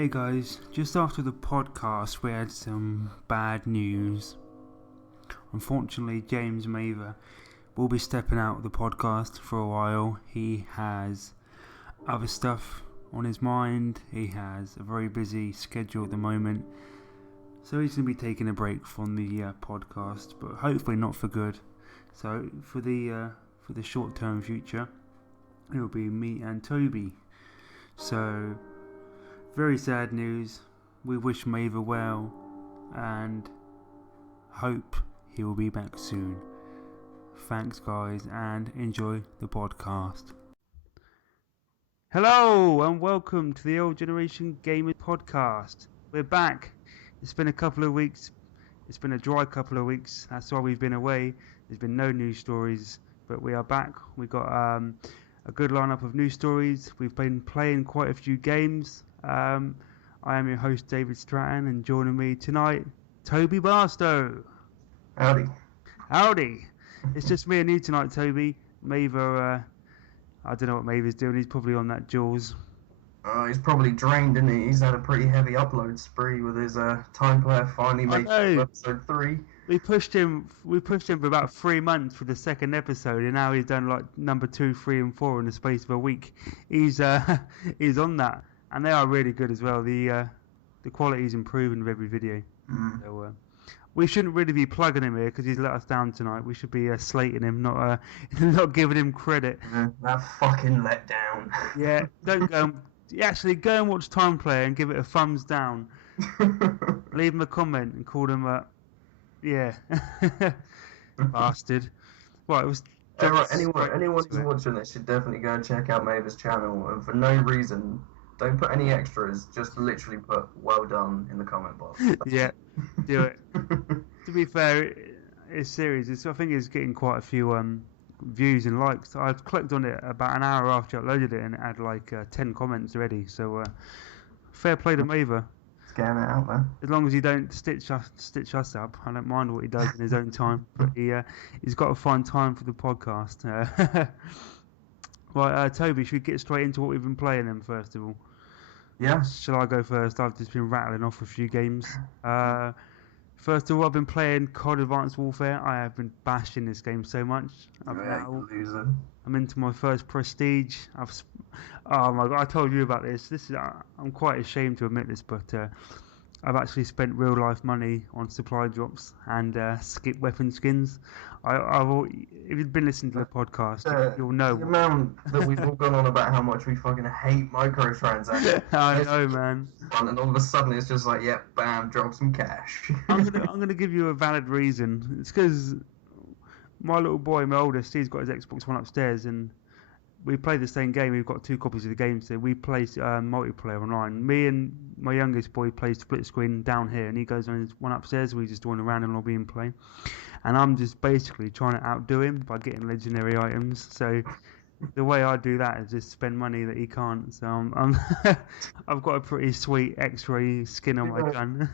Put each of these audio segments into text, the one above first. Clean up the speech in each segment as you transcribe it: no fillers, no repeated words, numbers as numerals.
Hey guys, just after the podcast we had some bad news. Unfortunately, James Mather will be stepping out of the podcast for a while. He has other stuff on his mind. He has a very busy schedule at the moment. So he's going to be taking a break from the podcast, but hopefully not for good. So for the short-term future, it will be me and Toby. So very sad news. We wish Mather well and hope he will be back soon. Thanks guys and enjoy the podcast. Hello and welcome to the Old Generation Gamers podcast. We're back. It's been a couple of weeks. It's been a dry couple of weeks. That's why we've been away. There's been no news stories, but we are back. We got a good lineup of news stories. We've been playing quite a few games. I am your host David Stratton, and joining me tonight, Toby Barstow. Howdy. It's just me and you tonight, Toby. Mather, I don't know what Mather's doing. He's probably on that Jaws. He's probably drained, isn't he? He's had a pretty heavy upload spree with his time player finally making episode 3. We pushed him for about 3 months for the second episode, and now he's done like number 2, 3, and 4 in the space of a week. He's on that, and they are really good as well. The quality is improving with every video. So we shouldn't really be plugging him here because he's let us down tonight. We should be slating him, not giving him credit. That fucking letdown. Yeah, don't go. Actually, go and watch Time Player and give it a thumbs down. Leave him a comment and call him a bastard. Well, it was. Anyone who's watching this should definitely go and check out Mather's channel, and for no reason, don't put any extras. Just literally put "well done" in the comment box. Yeah, do it. To be fair, it's serious. I think it's getting quite a few views and likes. I clicked on it about an hour after I uploaded it, and it had like 10 comments already. So fair play to Mather. Getting it out there. As long as he don't stitch us up, I don't mind what he does in his own time. But he's got to find time for the podcast. Right, Toby, should we get straight into what we've been playing then first of all? Yeah. Shall I go first? I've just been rattling off a few games. First of all, I've been playing COD Advanced Warfare. I have been bashing this game so much. I'm into my first Prestige. Oh my god, I told you about this. I'm quite ashamed to admit this, but I've actually spent real life money on supply drops and skip weapon skins. If you've been listening to the podcast, you'll know. The amount that we've all gone on about how much we fucking hate microtransactions. I know, man. And all of a sudden it's just like, yep, bam, drop some cash. I'm gonna give you a valid reason. It's because my little boy, my oldest, he's got his Xbox One upstairs, and we play the same game. We've got 2 copies of the game, so we play multiplayer online. Me and my youngest boy play split screen down here, and he goes on his one upstairs. We just join a random lobby and play. And I'm just basically trying to outdo him by getting legendary items. So the way I do that is just spend money that he can't. So I've got a pretty sweet X-ray skin on my gun.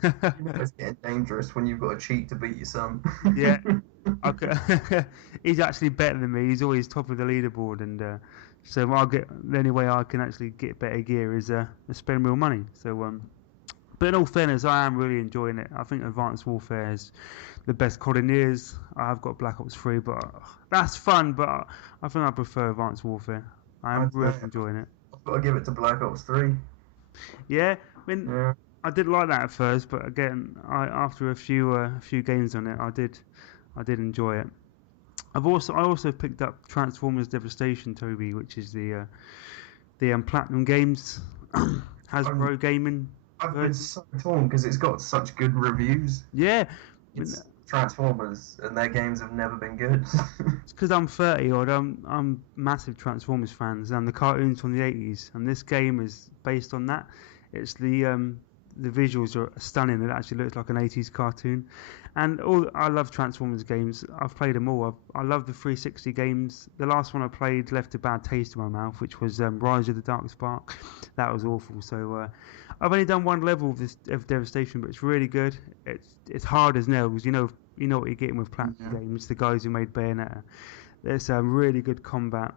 It's getting dangerous when you've got to cheat to beat your son. Yeah. He's actually better than me. He's always top of the leaderboard, and so the only way I can actually get better gear is spend real money. So, but in all fairness, I am really enjoying it. I think Advanced Warfare is the best COD in years. I have got Black Ops 3, but that's fun. But I think I prefer Advanced Warfare. I am really enjoying it. I've got to give it to Black Ops 3. Yeah, I did like that at first, but again, after a few games on it, I did enjoy it. I also picked up Transformers Devastation, Toby, which is the Platinum Games Hasbro gaming. I've been so torn because it's got such good reviews. Yeah, it's Transformers, and their games have never been good. It's because I'm 30 odd. I'm massive Transformers fans, and the cartoons from the 80s, and this game is based on that. It's the visuals are stunning. It actually looks like an 80s cartoon. And I love Transformers games. I've played them all. I love the 360 games. The last one I played left a bad taste in my mouth, which was Rise of the Dark Spark. That was awful. So I've only done one level of Devastation, but it's really good. It's hard as nails. You know what you're getting with Platinum games. The guys who made Bayonetta. There's really good combat.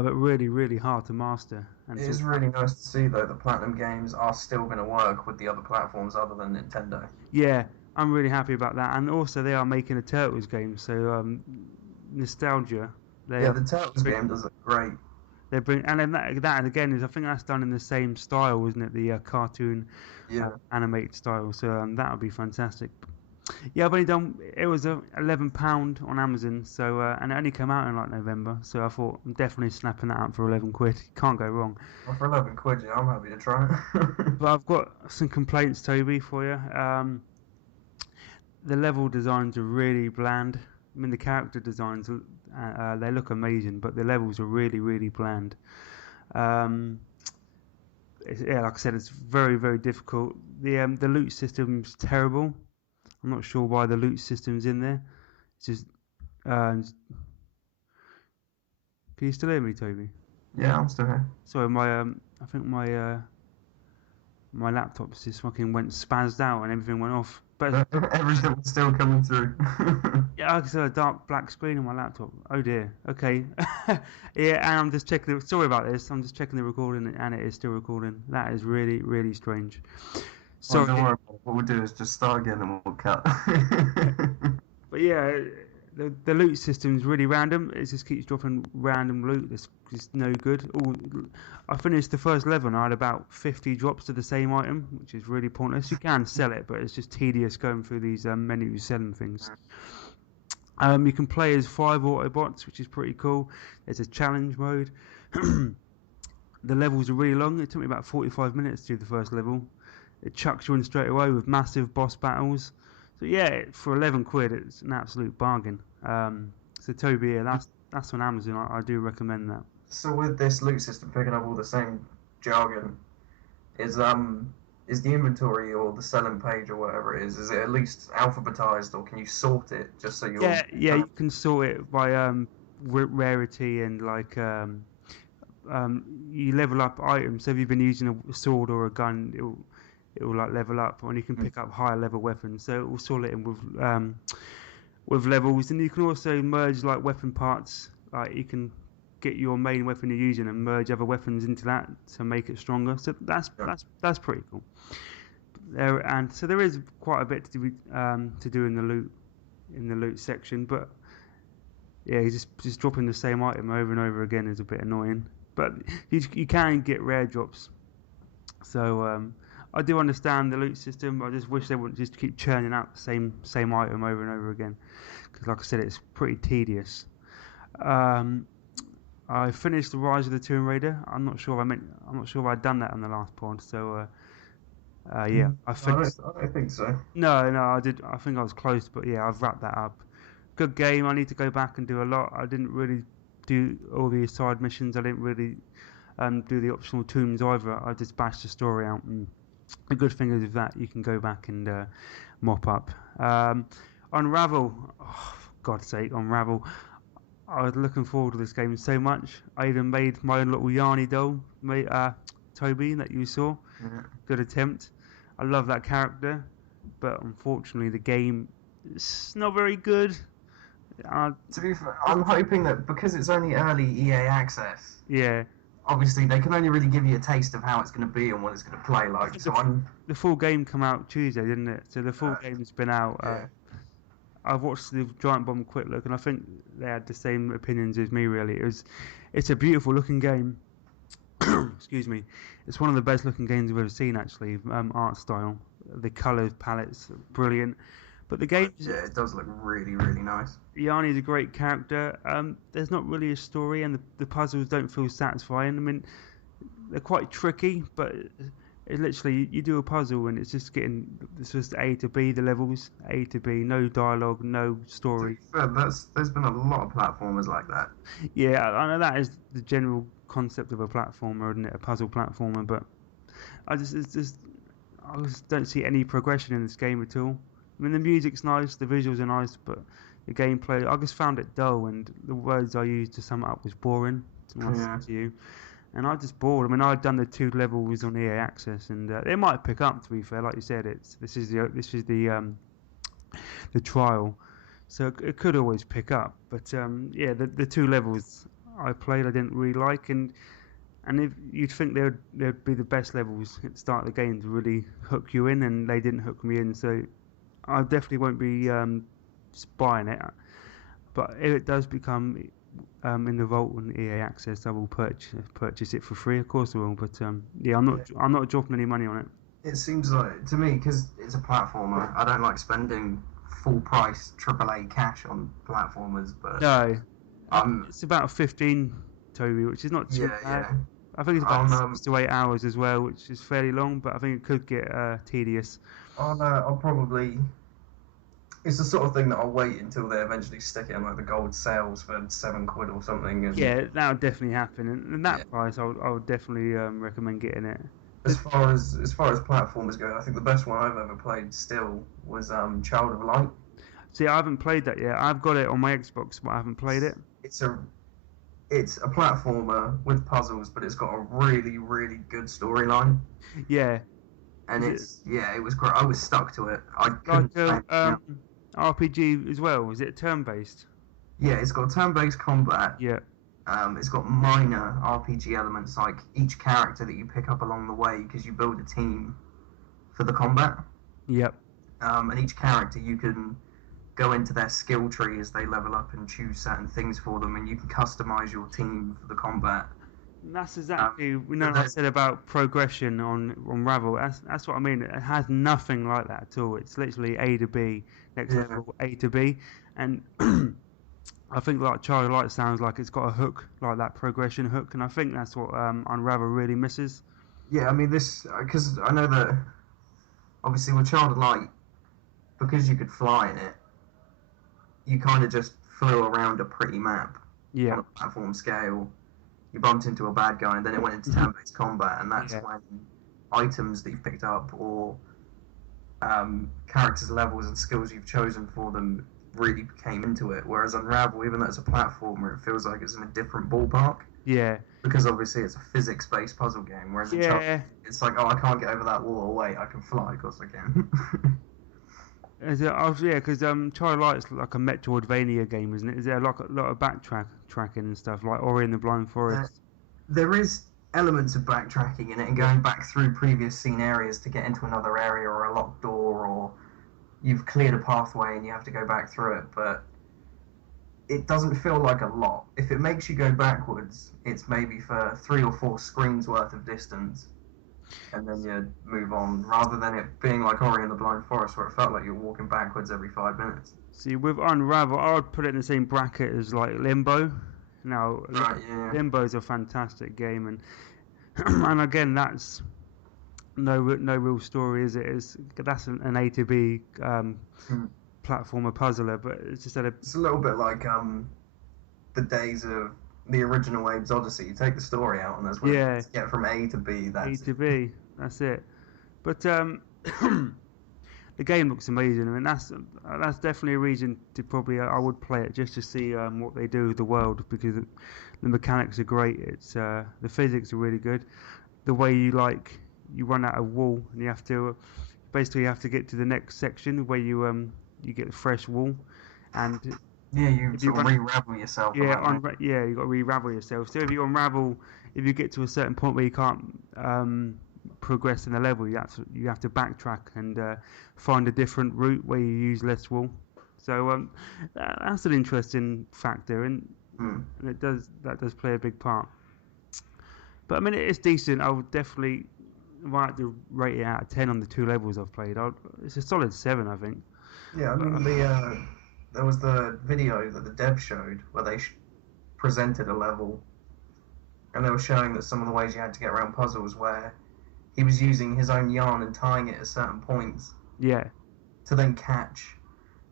but really, really hard to master. And It is really nice to see though the Platinum games are still going to work with the other platforms other than Nintendo. yeah, I'm really happy about that. And also, they are making a Turtles game, so nostalgia. They Yeah, are the Turtles game does look great. they bring, and then that again is I think that's done in the same style, isn't it? The cartoon Yeah. animated style. So that would be fantastic. Yeah, I've only done. It was £11 on Amazon, so and it only came out in like November. So I thought I'm definitely snapping that up for £11. Can't go wrong. Well, for 11 quid, yeah, I'm happy to try it. But I've got some complaints, Toby, for you. The level designs are really bland. I mean, the character designs they look amazing, but the levels are really, really bland. Um, yeah, like I said, it's very, very difficult. The loot system's terrible. I'm not sure why the loot system's in there. It's just. Can you still hear me, Toby? Yeah, I'm still here. Sorry, I think my laptop just fucking went spazzed out and everything went off. But Everything was still coming through. yeah, I saw a dark black screen on my laptop. Oh dear. Okay. Yeah, and I'm just checking. Sorry about this. I'm just checking the recording, and it is still recording. That is really, really strange. Well, Sorry. don't worry about it. What we'll do is just start again and we'll cut. But yeah, the loot system is really random. It just keeps dropping random loot that's just no good. I finished the first level and I had about 50 drops of the same item, which is really pointless. You can sell it, but it's just tedious going through these menus selling things. You can play as 5 Autobots, which is pretty cool. There's a challenge mode. The levels are really long. It took me about 45 minutes to do the first level. It chucks you in straight away with massive boss battles. So yeah, for 11 quid, it's an absolute bargain. So Toby, yeah, that's on Amazon. I do recommend that. So with this loot system picking up all the same jargon, is the inventory or the selling page or whatever it is it at least alphabetized or can you sort it just so you're Yeah, you can sort it by rarity and like you level up items. So if you've been using a sword or a gun, it will like level up, and you can pick up higher level weapons. So it will sort it in with levels, and you can also merge like weapon parts. Like you can get your main weapon you're using and merge other weapons into that to make it stronger. So that's pretty cool. So there is quite a bit to do in the loot section, but yeah, just dropping the same item over and over again is a bit annoying. But you can get rare drops. So I do understand the loot system. I just wish they wouldn't just keep churning out the same item over and over again, because like I said, it's pretty tedious. I finished the Rise of the Tomb Raider. I'm not sure if I'd done that on the last pod. So yeah, I finished. I don't think so. No, I did. I think I was close, but yeah, I've wrapped that up. Good game. I need to go back and do a lot. I didn't really do all the side missions. I didn't really do the optional tombs either. I just bashed the story out. And the good thing is with that, you can go back and mop up. Unravel. Oh, for God's sake, Unravel. I was looking forward to this game so much. I even made my own little Yarny doll, Toby, that you saw. Yeah. Good attempt. I love that character, but unfortunately the game is not very good. To be fair, I'm hoping that because it's only early EA access, Yeah. obviously they can only really give you a taste of how it's going to be and what it's going to play like. So The full game come out Tuesday, didn't it? So the full game's been out. Yeah. I've watched the Giant Bomb quick look, and I think they had the same opinions as me. Really, it's a beautiful looking game. Excuse me. It's one of the best looking games I've ever seen. Actually, art style, the colours palettes, brilliant. But the game, yeah, it does look really, really nice. Yanni's a great character. There's not really a story, and the puzzles don't feel satisfying. I mean, they're quite tricky, but it's literally you do a puzzle and it's just A to B, the levels A to B, no dialogue, no story. There's been a lot of platformers like that. Yeah, I know that is the general concept of a platformer, isn't it? A puzzle platformer, but I just don't see any progression in this game at all. I mean, the music's nice, the visuals are nice, but the gameplay, I just found it dull, and the words I used to sum it up was boring. To you. And I just bored. I mean, I'd done the 2 levels on EA Access, and it might pick up. To be fair, like you said, this is the trial, so it could always pick up. But yeah, the 2 levels I played I didn't really like, and if you'd think they'd be the best levels at the start of the game to really hook you in, and they didn't hook me in, so I definitely won't be buying it. But if it does become in the Vault and EA Access, I will purchase it for free. Of course I will. But yeah, Yeah. I'm not dropping any money on it. It seems like to me because it's a platformer. I don't like spending full price AAA cash on platformers, but No, um, it's about 15, Toby, which is not too yeah, bad. yeah. I think it's about On 6 to 8 hours as well, which is fairly long, but I think it could get tedious. I'll probably. It's the sort of thing that I'll wait until they eventually stick it in like the gold sales for £7 or something, and Yeah, that would definitely happen, and yeah. that price, I would definitely recommend getting it. As The, far as platformers go, I think the best one I've ever played still was Child of Light. See, I haven't played that yet. I've got it on my Xbox, but I haven't played it. It's a it's a platformer with puzzles, but it's got a really really good storyline, Yeah, and is it it's yeah, it was great. I was stuck to it. I like couldn't play a anything else. RPG as well? Is it turn based? Yeah, it's got turn-based combat. Yeah, It's got minor RPG elements like each character that you pick up along the way because you build a team for the combat. yep. And each character you can go into their skill tree as they level up and choose certain things for them, and you can customize your team for the combat. And that's Um, exactly we know. but Like I then, said about progression on Unravel. That's what I mean. It has nothing like that at all. It's literally A to B, next yeah, level A to B, and I think like Child of Light sounds like it's got a hook, like that progression hook, and I think that's what Unravel really misses. yeah. I mean, this because I know that obviously with Child of Light, because you could fly in it, you kind of just flew around a pretty map on Yeah, a platform scale. You bumped into a bad guy, and then it went into turn-based combat, and that's yeah, when items that you've picked up or characters' levels and skills you've chosen for them really came into it. Whereas Unravel, even though it's a platformer, it feels like it's in a different ballpark yeah, because obviously it's a physics-based puzzle game. Whereas in Child, yeah. it's like, oh, I can't get over that wall. Wait, I can fly. Of course I can. Yeah, because Child of Light is like a Metroidvania game, isn't it? Is there like a lot of tracking and stuff, like Ori and the Blind there, Forest? there is elements of backtracking in it and Yeah, going back through previous scene areas to get into another area or a locked door or you've cleared a pathway and you have to go back through it, but it doesn't feel like a lot. If it makes you go backwards, it's maybe for 3 or 4 screens worth of distance, and then you move on, rather than it being like Ori and the Blind Forest, where it felt like you're walking backwards every 5 minutes. see, with Unravel, I would put it in the same bracket as like Limbo. Now, Right? Yeah. Limbo is a fantastic game, and and again, that's no real story, is it? That's an A to B Hmm. platformer puzzler, but it's just that a It's a little bit like the days of the original Abe's Odyssey. You take the story out, and that's what it yeah is. Get from A to B. A That's it. to B. That's it. But the game looks amazing. I mean, that's definitely a reason to probably I would play it just to see what they do with the world because the mechanics are great. It's the physics are really good. The way you run out of wall and you have to basically you have to get to the next section where you get a fresh wall, and Yeah, you if you sort of run re-ravel yourself a little bit. yeah you got to re-ravel yourself. So if you get to a certain point where you can't progress in the level, you have to backtrack and find a different route where you use less wool. So that's an interesting factor, Hmm. and that does play a big part. But I mean, it's decent. I would definitely like to rate it out of 10 on the 2 levels I've played. It's a solid 7, I think. Yeah, I mean there was the video that the dev showed where they presented a level, and they were showing that some of the ways you had to get around puzzles where he was using his own yarn and tying it at certain points Yeah, to then catch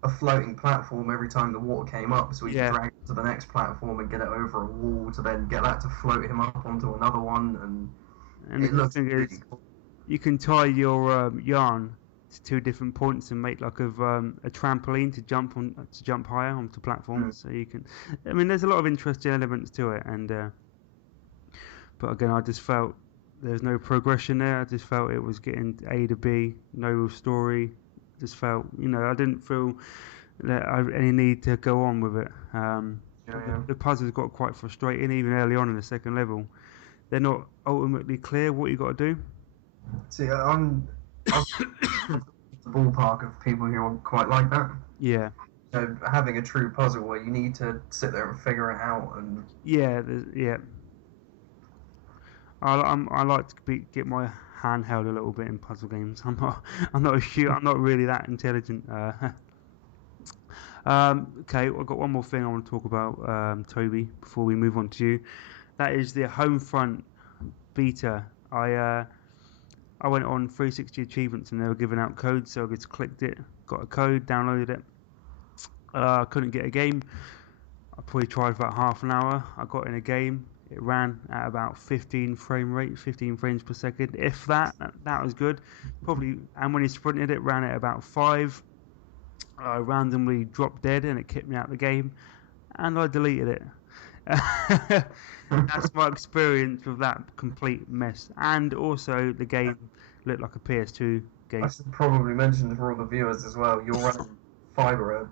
a floating platform every time the water came up, so he could yeah. drag it to the next platform and get it over a wall to then get that to float him up onto another one, and And the it good looked thing really is, cool. you can tie your yarn to 2 different points and make like a trampoline to jump higher onto Mm. platforms. So you can. I mean, there's a lot of interesting elements to it, and but again, I just felt there's no progression there. I just felt it was getting A to B, no real story. Just felt, I didn't feel that I had any need to go on with it. Yeah. The puzzles got quite frustrating even early on in the second level. They're not ultimately clear what you got to do. See, I'm the ballpark of people who are quite like that. Yeah, So having a true puzzle where you need to sit there and figure it out, and yeah. I like to get my hand held a little bit in puzzle games. I'm not a shooter. I'm not really that intelligent. Okay, I've got one more thing I want to talk about, Toby, before we move on to you. That is the Homefront beta. I went on 360 achievements and they were giving out codes, so I just clicked it, got a code, downloaded it. Couldn't get a game. I probably tried for about half an hour. I got in a game. It ran at about 15 frame rate, 15 frames per second. If that was good. Probably, and when you sprinted, it ran at about 5. I randomly dropped dead and it kicked me out of the game, and I deleted it. That's my experience with that complete mess. And also, the game looked like a PS2 I game. should probably mention for all the viewers as well. You're running fiber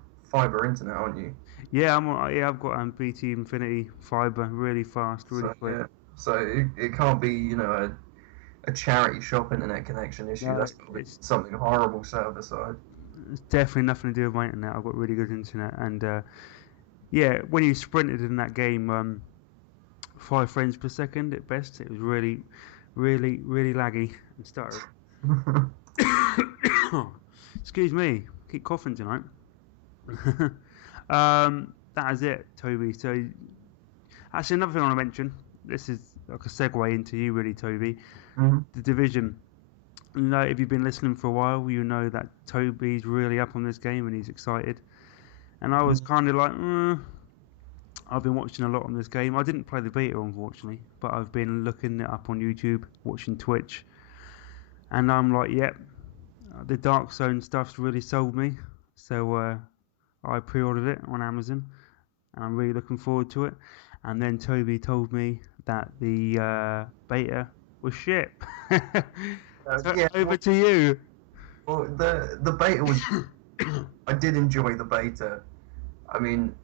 internet, aren't you? Yeah, I've got BT Infinity Fiber, really fast, really So quick. yeah, so it can't be a charity shop internet connection issue. No, That's got to be something horrible server side. it's definitely nothing to do with my internet. I've got really good internet, and yeah, when you sprinted in that game, 5 frames per second at best. It was really, really, really laggy and stuttered. Excuse me, keep coughing tonight. That is it, Toby. So, actually, another thing I want to mention. This is like a segue into you, really, Toby. Mhm. The Division. You know, if you've been listening for a while, you know that Toby's really up on this game and he's excited. And I was kind of like, I've been watching a lot on this game. I didn't play the beta, unfortunately, but I've been looking it up on YouTube, watching Twitch, and I'm like, yep, the Dark Zone stuff's really sold me. So I pre-ordered it on Amazon, and I'm really looking forward to it. And then Toby told me that the beta was shit. So Yeah, over to you. well, the beta was. I did enjoy the beta. I mean,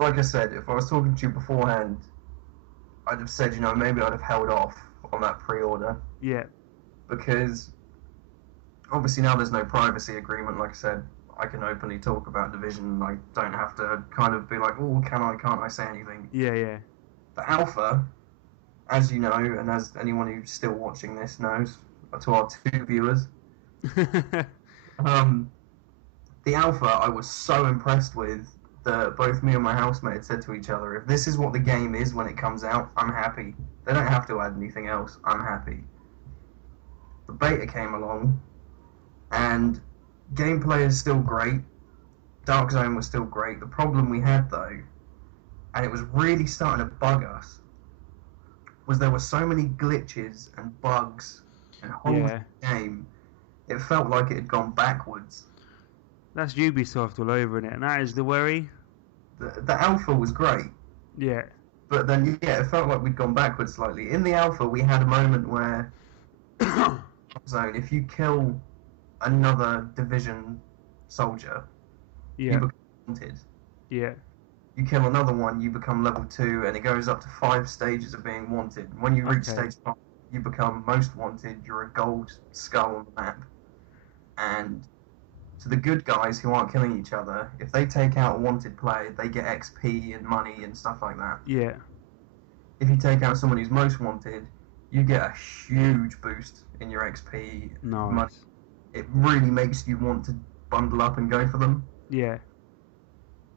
like I said, if I was talking to you beforehand, I'd have said, maybe I'd have held off on that pre-order Yeah, because obviously now there's no privacy agreement. Like I said, I can openly talk about Division. I don't have to kind of be like, oh, can't I say anything? yeah. The alpha, as you know, and as anyone who's still watching this knows, to our 2 viewers, um, the alpha I was so impressed with that both me and my housemate had said to each other, if this is what the game is when it comes out, I'm happy. They don't have to add anything else. I'm happy. The beta came along, and gameplay is still great. Dark Zone was still great. The problem we had, though, and it was really starting to bug us, was there were so many glitches and bugs and holes in Yeah, the game, it felt like it had gone backwards. that's Ubisoft all over in it, and that is the worry. The alpha was great, Yeah, but then, yeah, it felt like we'd gone backwards slightly. In the alpha, we had a moment where, zone, if you kill another Division soldier, you yeah, become wanted. yeah. You kill another one, you become level 2, and it goes up to 5 stages of being wanted. When you reach Okay. stage 5, you become most wanted. You're a gold skull on the map. And to the good guys who aren't killing each other, if they take out a wanted player, they get XP and money and stuff like that. Yeah, If you take out someone who's most wanted, you get a huge boost in your XP and money. nice. It really makes you want to bundle up and go for them. Yeah,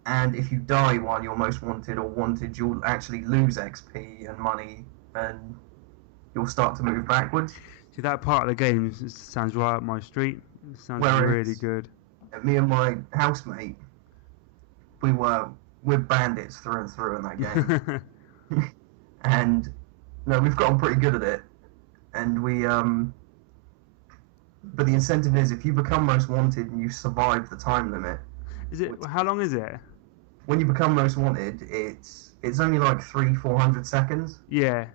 And if you die while you're most wanted or wanted, you'll actually lose XP and money, and you'll start to move backwards. see that part of the game sounds right up my street. It sounds really Whereas good. me and my housemate, we're bandits through and through in that game, and no, we've gotten pretty good at it. And but the incentive is if you become most wanted and you survive the time limit. Is it? How long is it? When you become most wanted, it's only like 300-400 seconds. Yeah,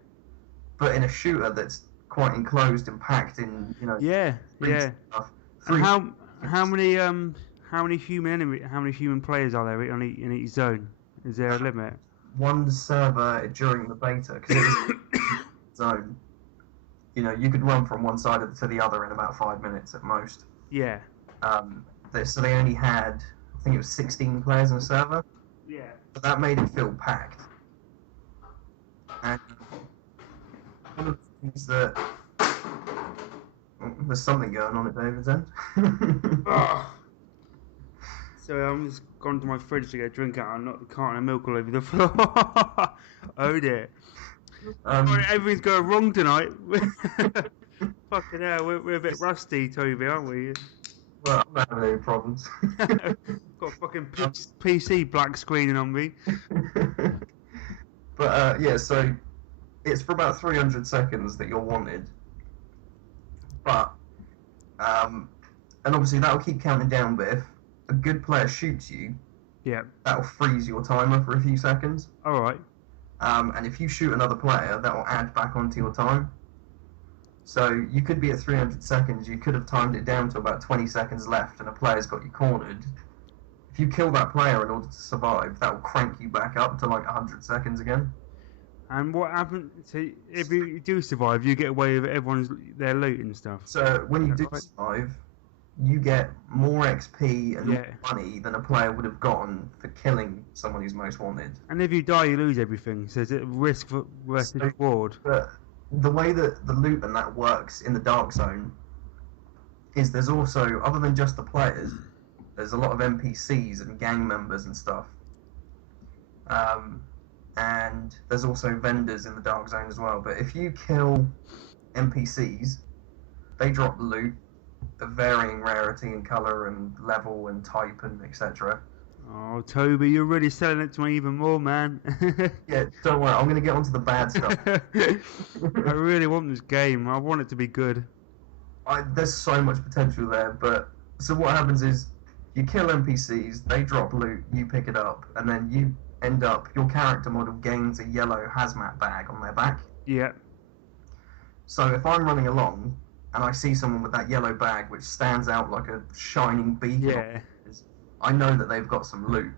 But in a shooter that's quite enclosed and packed in, yeah. stuff, And how many human players are there in each zone? Is there a limit? one server during the beta, because it was zone. You could run from one side to the other in about 5 minutes at most. Yeah. So they only had, I think it was 16 players in a server. Yeah. But that made it feel packed. And one of the things that there's something going on at David's end. Oh. So I'm just gone to my fridge to get a drink out and knocked the carton of milk all over the floor. Oh dear. Everything's going wrong tonight. Fucking hell, we're a bit rusty, Toby, aren't we? Well, I'm not having any problems. Got a fucking PC black screening on me. But yeah, so it's for about 300 seconds that you're wanted. But, and obviously that'll keep counting down, but if a good player shoots you, yeah, that'll freeze your timer for a few seconds. Alright. And if you shoot another player, that will add back onto your time. So you could be at 300 seconds, you could have timed it down to about 20 seconds left and a player's got you cornered. If you kill that player in order to survive, that will crank you back up to like 100 seconds again. And what happens, so if you do survive, you get away with everyone's their loot and stuff? So when you do survive, you get more XP and more money than a player would have gotten for killing someone who's most wanted. And if you die, you lose everything, so is it risk versus reward? But the way that the loot and that works in the Dark Zone is there's also, other than just the players, there's a lot of NPCs and gang members and stuff. And there's also vendors in the Dark Zone as well. But if you kill NPCs, they drop loot of varying rarity and colour and level and type and etc. Oh, Toby, you're really selling it to me even more, man. Yeah, don't worry, I'm going to get onto the bad stuff. I really want this game. I want it to be good. There's so much potential there, but so what happens is you kill NPCs, they drop loot, you pick it up, and then you end up, your character model gains a yellow hazmat bag on their back. Yeah. So if I'm running along and I see someone with that yellow bag which stands out like a shining beacon, I know that they've got some loot.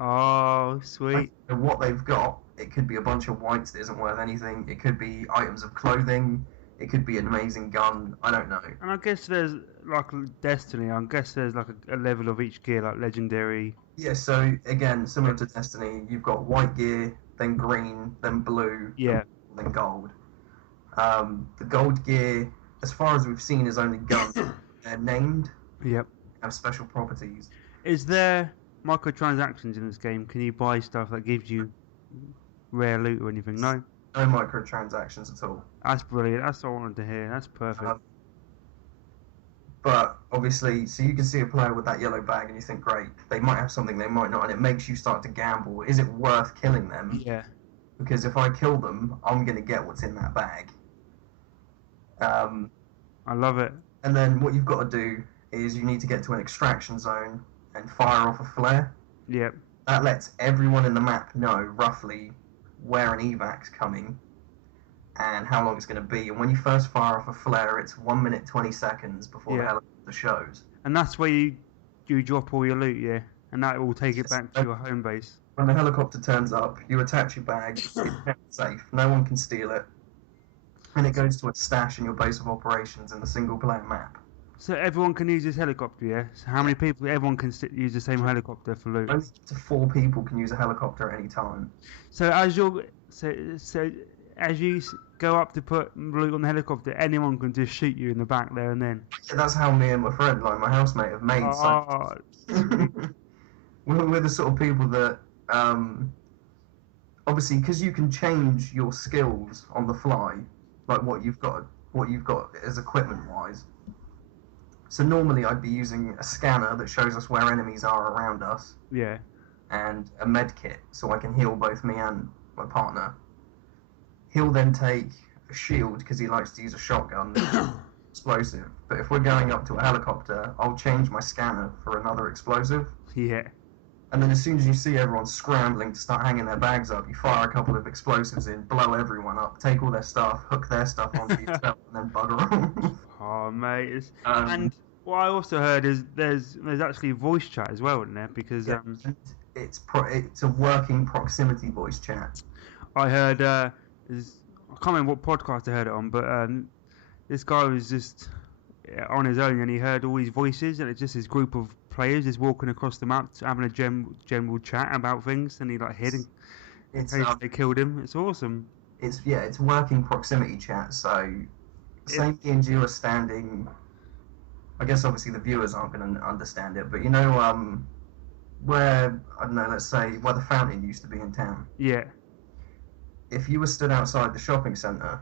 Oh, sweet. And what they've got, it could be a bunch of whites that isn't worth anything, it could be items of clothing, it could be an amazing gun, I don't know. And I guess there's, like Destiny, I guess there's like a level of each gear, like legendary. Yeah, so again, similar to Destiny, you've got white gear, then green, then blue, then gold. The gold gear, as far as we've seen, is only guns. They're named. Yep. Have special properties. Is there microtransactions in this game? Can you buy stuff that gives you rare loot or anything? No? No microtransactions at all. That's brilliant. That's what I wanted to hear. That's perfect. But obviously, so you can see a player with that yellow bag and you think, great, they might have something, they might not, and it makes you start to gamble. Is it worth killing them? Yeah. Because if I kill them, I'm going to get what's in that bag. I love it. And then what you've got to do is you need to get to an extraction zone and fire off a flare. Yep. That lets everyone in the map know roughly where an evac's coming and how long it's going to be. And when you first fire off a flare, it's 1 minute 20 seconds before the helicopter shows. And that's where you drop all your loot, yeah? And that will take it back to your home base. When the helicopter turns up, you attach your bag, it's safe, no one can steal it, and it goes to a stash in your base of operations in the single-player map. So everyone can use this helicopter, yeah? So how many people? Everyone can use the same helicopter for loot. Only up to 4 people can use a helicopter at any time. So as you go up to put loot on the helicopter, anyone can just shoot you in the back there and then. Yeah, that's how me and my friend, like my housemate, have made. So we're the sort of people that, obviously, because you can change your skills on the fly, like what you've got as equipment-wise. So normally I'd be using a scanner that shows us where enemies are around us. Yeah. And a med kit, so I can heal both me and my partner. He'll then take a shield, because he likes to use a shotgun, explosive. But if we're going up to a helicopter, I'll change my scanner for another explosive. Yeah. And then as soon as you see everyone scrambling to start hanging their bags up, you fire a couple of explosives in, blow everyone up, take all their stuff, hook their stuff onto yourself, and then bugger off. Oh, mate. And what I also heard is there's actually voice chat as well, isn't there? Because it's a working proximity voice chat. I heard, I can't remember what podcast I heard it on, but this guy was just on his own and he heard all these voices, and it's just this group of players just walking across the map having a general chat about things, and he like hid in It's case they killed him. It's awesome. it's working proximity chat. So same me and you are standing. I guess obviously the viewers aren't going to understand it, but you know, where I don't know, let's say where the fountain used to be in town. Yeah, If you were stood outside the shopping centre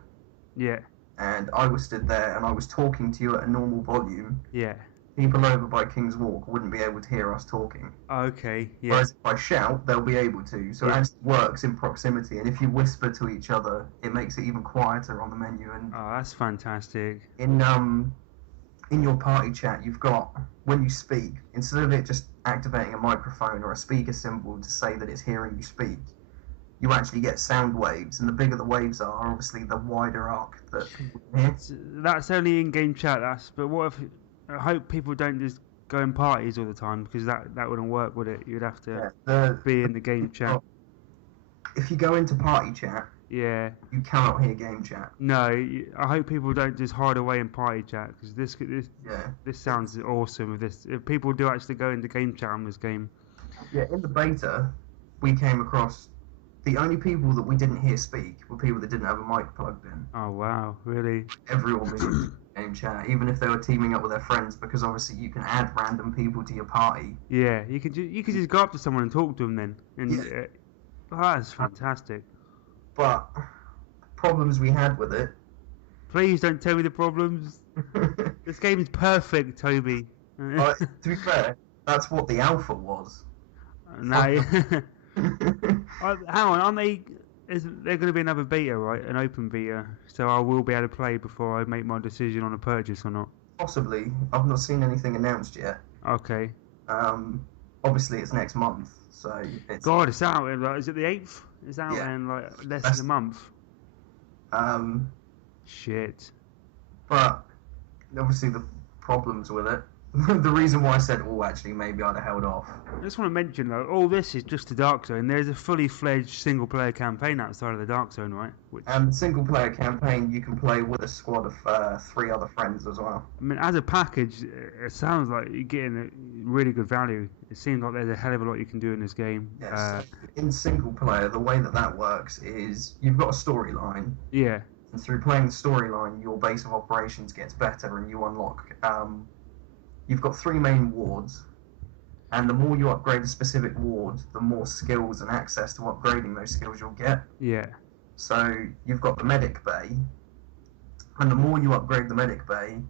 yeah, and I was stood there and I was talking to you at a normal volume, yeah. people over by King's Walk wouldn't be able to hear us talking. Okay, yeah. Whereas if I shout, they'll be able to. So Yeah. it actually works in proximity. And if you whisper to each other, it makes it even quieter on the menu. And Oh, that's fantastic. in your party chat, you've got, when you speak, instead of it just activating a microphone or a speaker symbol to say that it's hearing you speak, you actually get sound waves, and the bigger the waves are, obviously the wider arc that people can hear. That's only in-game chat. But what if? I hope people don't just go in parties all the time, because that wouldn't work, would it? You'd have to be in the game chat. If you go into party chat, Yeah. you cannot hear game chat. No, I hope people don't just hide away in party chat, because Yeah. this sounds awesome. If people do actually go into game chat on this game. Yeah, in the beta, we came across the only people that we didn't hear speak were people that didn't have a mic plugged in. Oh wow, really? Everyone was in game chat, even if they were teaming up with their friends, because obviously you can add random people to your party. Yeah, you could just go up to someone and talk to them then, and Yeah. oh, that's fantastic. But problems we had with it. Please don't tell me the problems. This game is perfect, Toby. To be fair, that's what the alpha was. No. Hang on, aren't they? Is there going to be another beta, right? An open beta, so I will be able to play before I make my decision on a purchase or not. Possibly. I've not seen anything announced yet. Okay. Obviously it's next month, so it's. God, it's out. Is it the 8th? It's out Yeah. in like less than a month. Shit. But obviously the problems with it. The reason why I said, oh, actually, maybe I'd have held off. I just want to mention though, all this is just the Dark Zone. There's a fully fledged single player campaign outside of the Dark Zone, right? Single player campaign, you can play with a squad of 3 other friends as well. I mean, as a package, it sounds like you're getting a really good value. It seems like there's a hell of a lot you can do in this game. Yes. In single player, the way that works is you've got a storyline. Yeah. And through playing the storyline, your base of operations gets better, and you unlock. You've got 3 main wards, and the more you upgrade a specific ward, the more skills and access to upgrading those skills you'll get. Yeah. So you've got the medic bay, and the more you upgrade the medic bay,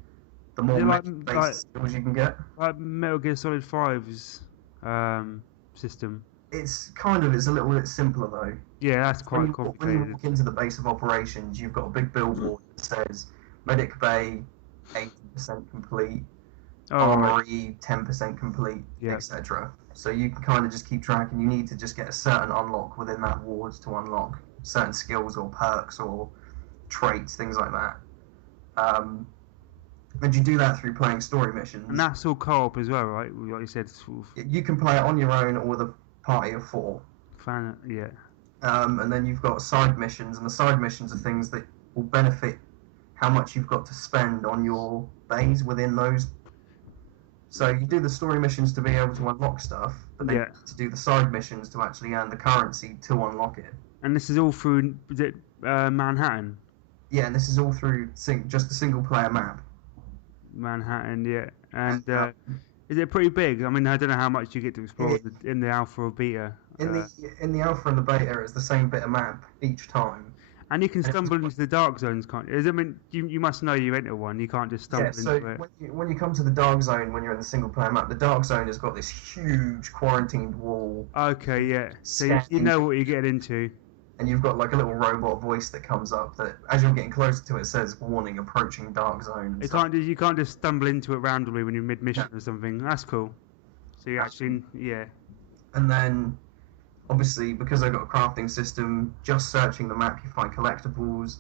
the more medic-based skills you can get. Like Metal Gear Solid 5's system. It's a little bit simpler though. Yeah, that's quite complicated. When you walk into the base of operations, you've got a big billboard that says medic bay 80% complete. Armory 10% complete, etc. So you can kind of just keep track, and you need to just get a certain unlock within that ward to unlock certain skills or perks or traits, things like that. And you do that through playing story missions. And that's all co-op as well, right? Like you said, sort of... You can play it on your own or with a party of 4. Yeah. And then you've got side missions, and the side missions are things that will benefit how much you've got to spend on your bays within those. So you do the story missions to be able to unlock stuff, but then you need to do the side missions to actually earn the currency to unlock it. And this is all through Manhattan? Yeah, and this is all through just a single player map. Manhattan, yeah. And is it pretty big? I mean, I don't know how much you get to explore in the alpha or beta. In the alpha and the beta, it's the same bit of map each time. And you can stumble into the dark zones, can't you? I mean, you must know you enter one. You can't just stumble into it. When you come to the dark zone, when you're in the single player map, the dark zone has got this huge quarantined wall. Okay, yeah. So you know what you're getting into. And you've got like a little robot voice that comes up that, as you're getting closer to it, says "Warning: Approaching dark zone." You can't just stumble into it randomly when you're mid mission or something. That's cool. So you actually, yeah. And then, obviously, because I've got a crafting system, just searching the map, you find collectibles.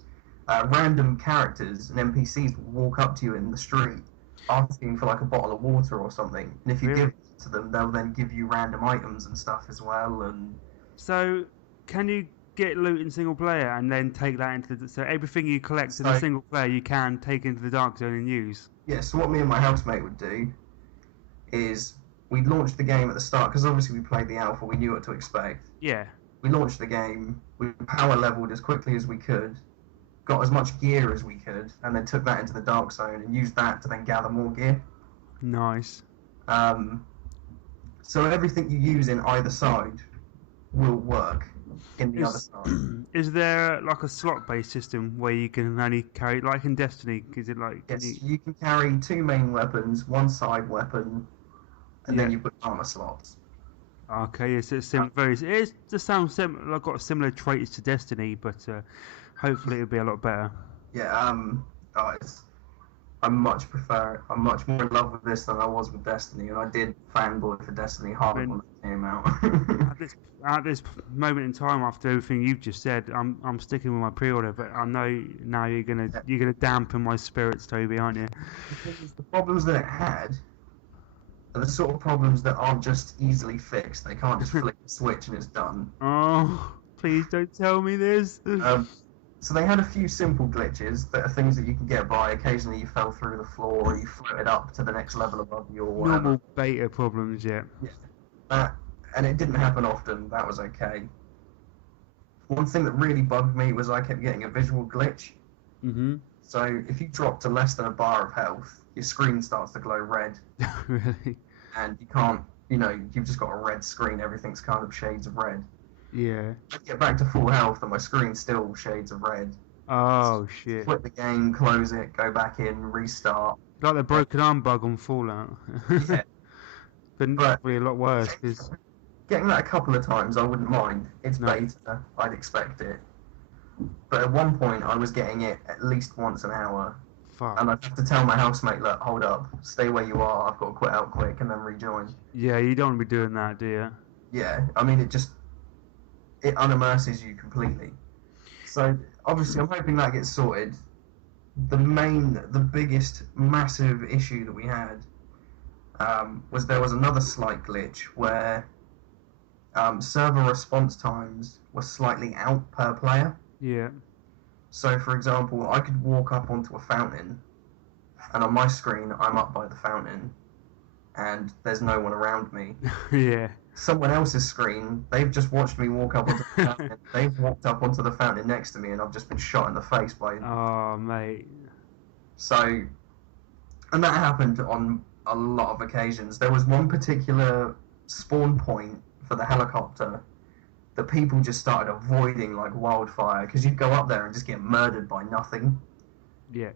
Random characters and NPCs will walk up to you in the street, asking for like a bottle of water or something. And if you give to them, they'll then give you random items and stuff as well. And So, can you get loot in single player and then take that into so everything you collect in the so single player you can take into the dark zone and use? yeah, so what me and my housemate would do is we'd launch the game at the start because obviously we played the alpha, we knew what to expect. Yeah. We launched the game, we power leveled as quickly as we could, got as much gear as we could, and then took that into the dark zone and used that to then gather more gear. Nice. So everything you use in either side will work in the other Is side. is there like a slot based system where you can only carry like in Destiny? Is it like can Yes, you? you can carry 2 main weapons, 1 side weapon, and Yeah. then you put armor slots. Okay, it's very. It just sounds similar. I've got similar traits to Destiny, but hopefully it'll be a lot better. Yeah, oh, I'm much more in love with this than I was with Destiny, and I did fanboy for Destiny I hard mean, when it came out. at this moment in time, after everything you've just said, I'm sticking with my pre-order. But I know now you're gonna dampen my spirits, Toby, aren't you? The thing is, the problems that it had are the sort of problems that aren't just easily fixed. They can't just flick the switch and it's done. Oh, please don't tell me this. So they had a few simple glitches that are things that you can get by. Occasionally you fell through the floor or you floated up to the next level above you or whatever. Normal beta problems, yeah. Yeah. That, and it didn't happen often. That was okay. One thing that really bugged me was I kept getting a visual glitch. Mhm. So if you drop to less than a bar of health, your screen starts to glow red, Really? and you can't. You know, you've just got a red screen. Everything's kind of shades of red. Yeah. I get back to full health, and my screen's still shades of red. Oh shit. Quit the game, close it, go back in, restart. Like the broken arm bug on Fallout. Yeah, But but probably a lot worse because getting that a couple of times, I wouldn't mind. It's no. beta, I'd expect it. But at one point, I was getting it at least once an hour, Fuck. and I'd have to tell my housemate, look, hold up, stay where you are, I've got to quit out quick and then rejoin. Yeah, you don't want to be doing that, do you? Yeah, I mean, it unimmerses you completely. So, obviously, I'm hoping that gets sorted. The biggest, massive issue that we had was there was another slight glitch where server response times were slightly out per player. Yeah. So, for example, I could walk up onto a fountain, and on my screen, I'm up by the fountain, and there's no one around me. Yeah. Someone else's screen, they've just watched me walk up onto the fountain. They've walked up onto the fountain next to me, and I've just been shot in the face by. Oh, mate. So, and that happened on a lot of occasions. There was one particular spawn point for the helicopter that people just started avoiding like wildfire because you'd go up there and just get murdered by nothing. Yeah.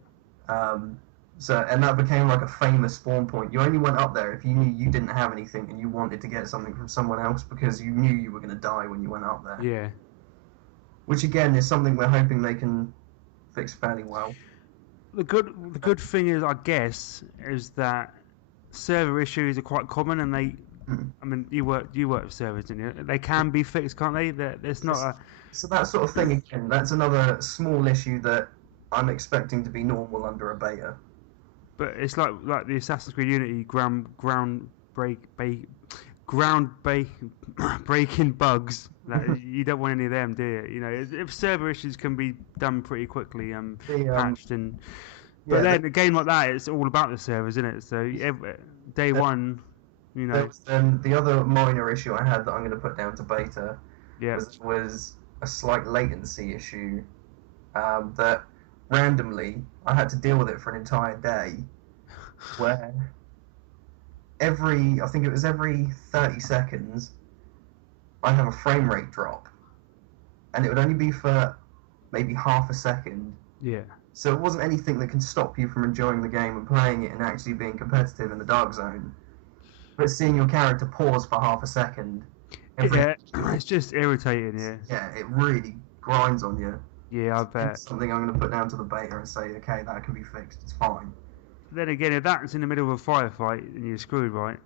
And that became like a famous spawn point. You only went up there if you knew you didn't have anything and you wanted to get something from someone else because you knew you were going to die when you went up there. Yeah. Which again is something we're hoping they can fix fairly well. The good thing is, I guess, is that server issues are quite common, and they. I mean, you work with servers, didn't you? They can be fixed, can't they? There's not a. So that sort of thing again. That's another small issue that I'm expecting to be normal under a beta. But it's like the Assassin's Creed Unity breaking bugs. That you don't want any of them, do you? You know, if server issues can be done pretty quickly, patched and. But then a game like that, it's all about the servers, isn't it? So day one, you know. The other minor issue I had that I'm going to put down to beta Yeah. was a slight latency issue that randomly I had to deal with it for an entire day, where I think it was every 30 seconds, I have a frame rate drop, and it would only be for maybe half a second. Yeah. So it wasn't anything that can stop you from enjoying the game and playing it and actually being competitive in the dark zone. But seeing your character pause for half a second, it's just irritating. Yeah. Yeah, it really grinds on you. Yeah, I bet. It's something I'm going to put down to the beta and say, okay, that can be fixed. It's fine. Then again, if that's in the middle of a firefight, then you're screwed, right?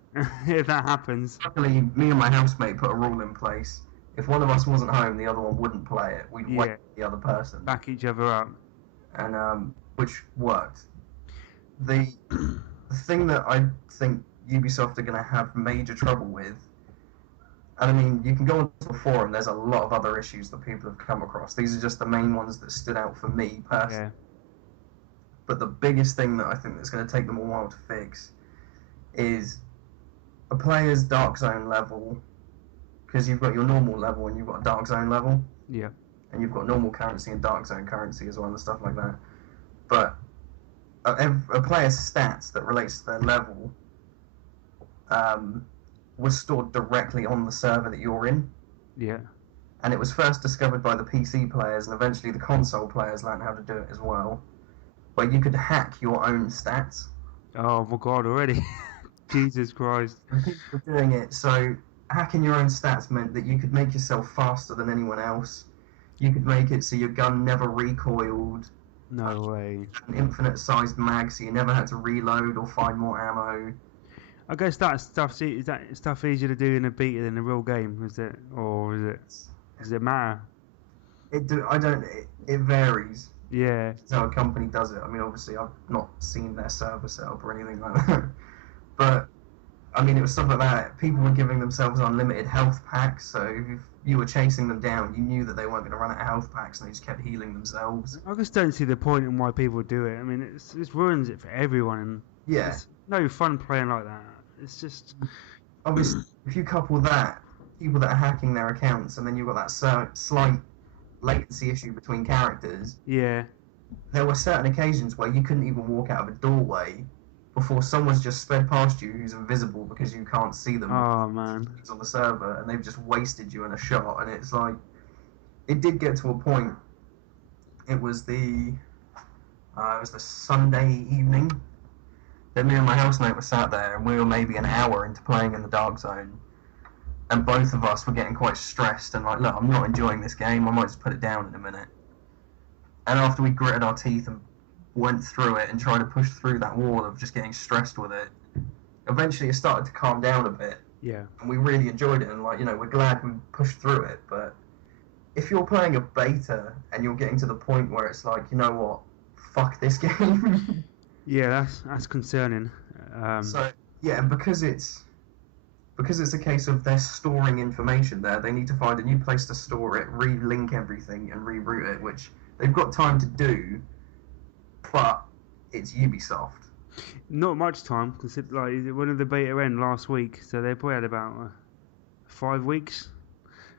If that happens. Luckily, me and my housemate put a rule in place. If one of us wasn't home, the other one wouldn't play it. We'd wait for the other person. Back each other up. And which worked. The thing that I think Ubisoft are going to have major trouble with. And I mean, you can go onto the forum, there's a lot of other issues that people have come across. These are just the main ones that stood out for me personally. Yeah. But the biggest thing that I think that's going to take them a while to fix is a player's Dark Zone level, because you've got your normal level and you've got a Dark Zone level. Yeah. And you've got normal currency and Dark Zone currency as well and stuff like that. But a player's stats that relates to their level was stored directly on the server that you're in. Yeah. And it was first discovered by the PC players, and eventually the console players learned how to do it as well, where you could hack your own stats. Oh my god, already. Jesus Christ. And people were doing it, so hacking your own stats meant that you could make yourself faster than anyone else. You could make it so your gun never recoiled. No way. An infinite sized mag, so you never had to reload or find more ammo. I guess is that stuff easier to do in a beta than a real game, is it? Or does it matter? It varies. Yeah. It's how a company does it. I mean, obviously, I've not seen their server set up or anything like that. But, I mean, it was stuff like that. People were giving themselves unlimited health packs, so if you were chasing them down, you knew that they weren't going to run out of health packs, and they just kept healing themselves. I just don't see the point in why people do it. I mean, it ruins it for everyone. And Yeah. It's no fun playing like that. It's just... Obviously, if you couple that, people that are hacking their accounts, and then you've got that slight latency issue between characters, Yeah. there were certain occasions where you couldn't even walk out of a doorway before someone's just sped past you who's invisible because you can't see them. Oh, man. It's on the server, and they've just wasted you in a shot, and it's like... It did get to a point... It was the Sunday evening that me and my housemate were sat there, and we were maybe an hour into playing in the Dark Zone, and both of us were getting quite stressed and like, look, I'm not enjoying this game, I might just put it down in a minute. And after we gritted our teeth and went through it and tried to push through that wall of just getting stressed with it, eventually it started to calm down a bit. Yeah. And we really enjoyed it, and like, you know, we're glad we pushed through it. But if you're playing a beta and you're getting to the point where it's like, you know what, fuck this game. Yeah, that's concerning. So yeah, and because it's a case of they're storing information there, they need to find a new place to store it, re-link everything, and reroute it, which they've got time to do, but it's Ubisoft. Not much time, because one of the beta end last week, so they probably had about 5 weeks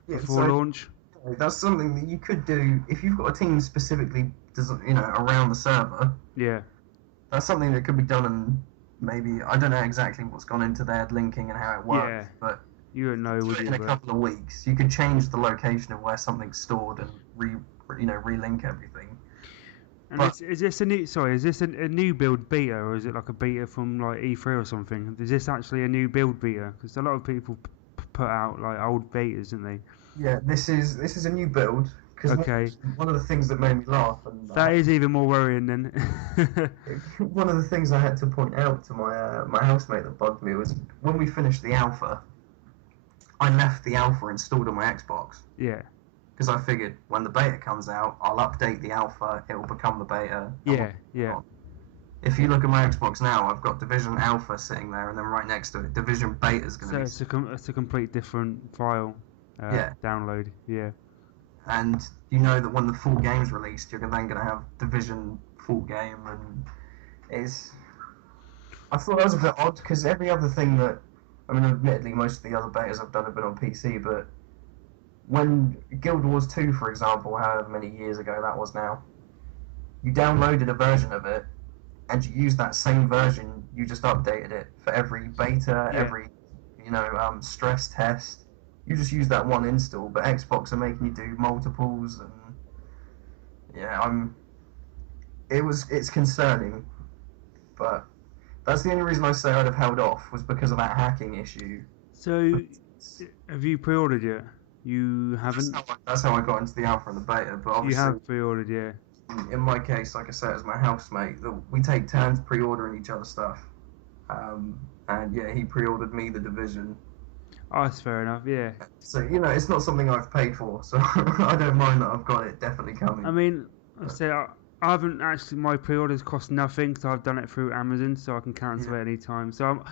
before launch. That's something that you could do if you've got a team specifically, around the server. Yeah. That's something that could be done in maybe, I don't know exactly what's gone into their linking and how it works, but you don't know, would you? In a couple of weeks, you could change the location of where something's stored and relink everything. And is this a new build beta, or is it like a beta from like E3 or something? Is this actually a new build beta? Because a lot of people put out like old betas, didn't they? Yeah, this is a new build. Okay. One of the things that made me laugh, and that is even more worrying then. One of the things I had to point out to my housemate that bugged me was when we finished the alpha, I left the alpha installed on my Xbox. Yeah. Because I figured when the beta comes out, I'll update the alpha, it will become the beta. Yeah. If you look at my Xbox now, I've got Division Alpha sitting there, and then right next to it, Division Beta is going to be... So it's a complete different file download, yeah. And you know that when the full game's released, you're then going to have Division full game, and I thought that was a bit odd, because every other thing that... I mean, admittedly, most of the other betas I've done have been on PC, but when Guild Wars 2, for example, however many years ago that was now, you downloaded a version of it, and you used that same version, you just updated it for every beta, every, stress test. You just use that one install, but Xbox are making you do multiples, and it's concerning, but that's the only reason I say I'd have held off, was because of that hacking issue. So, have you pre-ordered yet? You haven't? That's how I got into the alpha and the beta, but obviously... You have pre-ordered, yeah. In my case, like I said, as my housemate, we take turns pre-ordering each other stuff. And yeah, he pre-ordered me the Division. Oh, that's fair enough, yeah. So, it's not something I've paid for, so I don't mind that I've got it definitely coming. I mean, I haven't actually, my pre-orders cost nothing, because I've done it through Amazon, so I can cancel it any time. So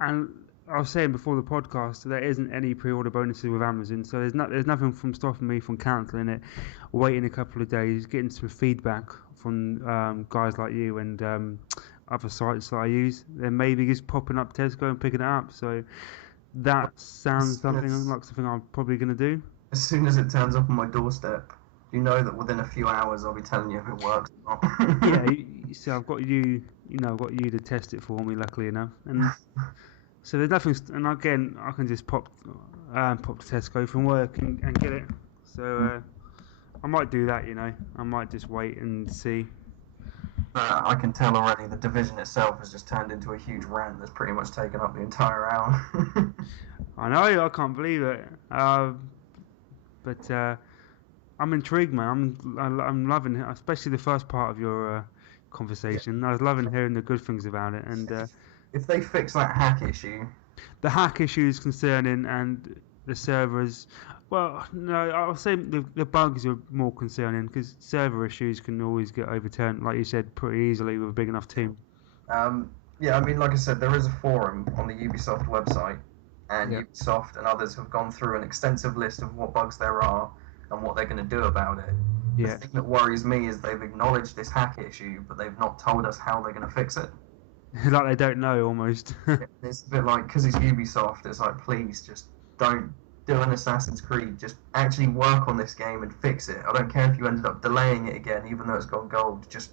And I was saying before the podcast, there isn't any pre-order bonuses with Amazon, so there's nothing from stopping me from cancelling it, waiting a couple of days, getting some feedback from guys like you and other sites that I use. Then maybe just popping up Tesco and picking it up. So that sounds As soon something as, like something I'm probably going to do. as soon as it turns up on my doorstep, you know that within a few hours I'll be telling you if it works or Yeah, not. so I've got I've got you to test it for me, luckily enough, and so there's nothing. And again, I can just pop to Tesco from work and get it. So I might do that. I might just wait and see. But I can tell already the division itself has just turned into a huge rant that's pretty much taken up the entire hour. I know, I can't believe it. But I'm intrigued, man. I'm loving it, especially the first part of your Yeah. conversation. I was loving hearing the good things about it, and If they fix that hack issue, the hack issue is concerning, and the servers. Well, no, I'll say the bugs are more concerning because server issues can always get overturned, like you said, pretty easily with a big enough team. yeah, I mean, like I said, there is a forum on the Ubisoft website, and Yeah, Ubisoft and others have gone through an extensive list of what bugs there are and what they're going to do about it. The yeah. thing that worries me is they've acknowledged this hack issue, but they've not told us how they're going to fix it. Like they don't know almost. It's a bit like, because it's Ubisoft, it's like, please just don't do an Assassin's Creed. Just actually work on this game and fix it. I don't care if you ended up delaying it again, even though it's gone gold. Just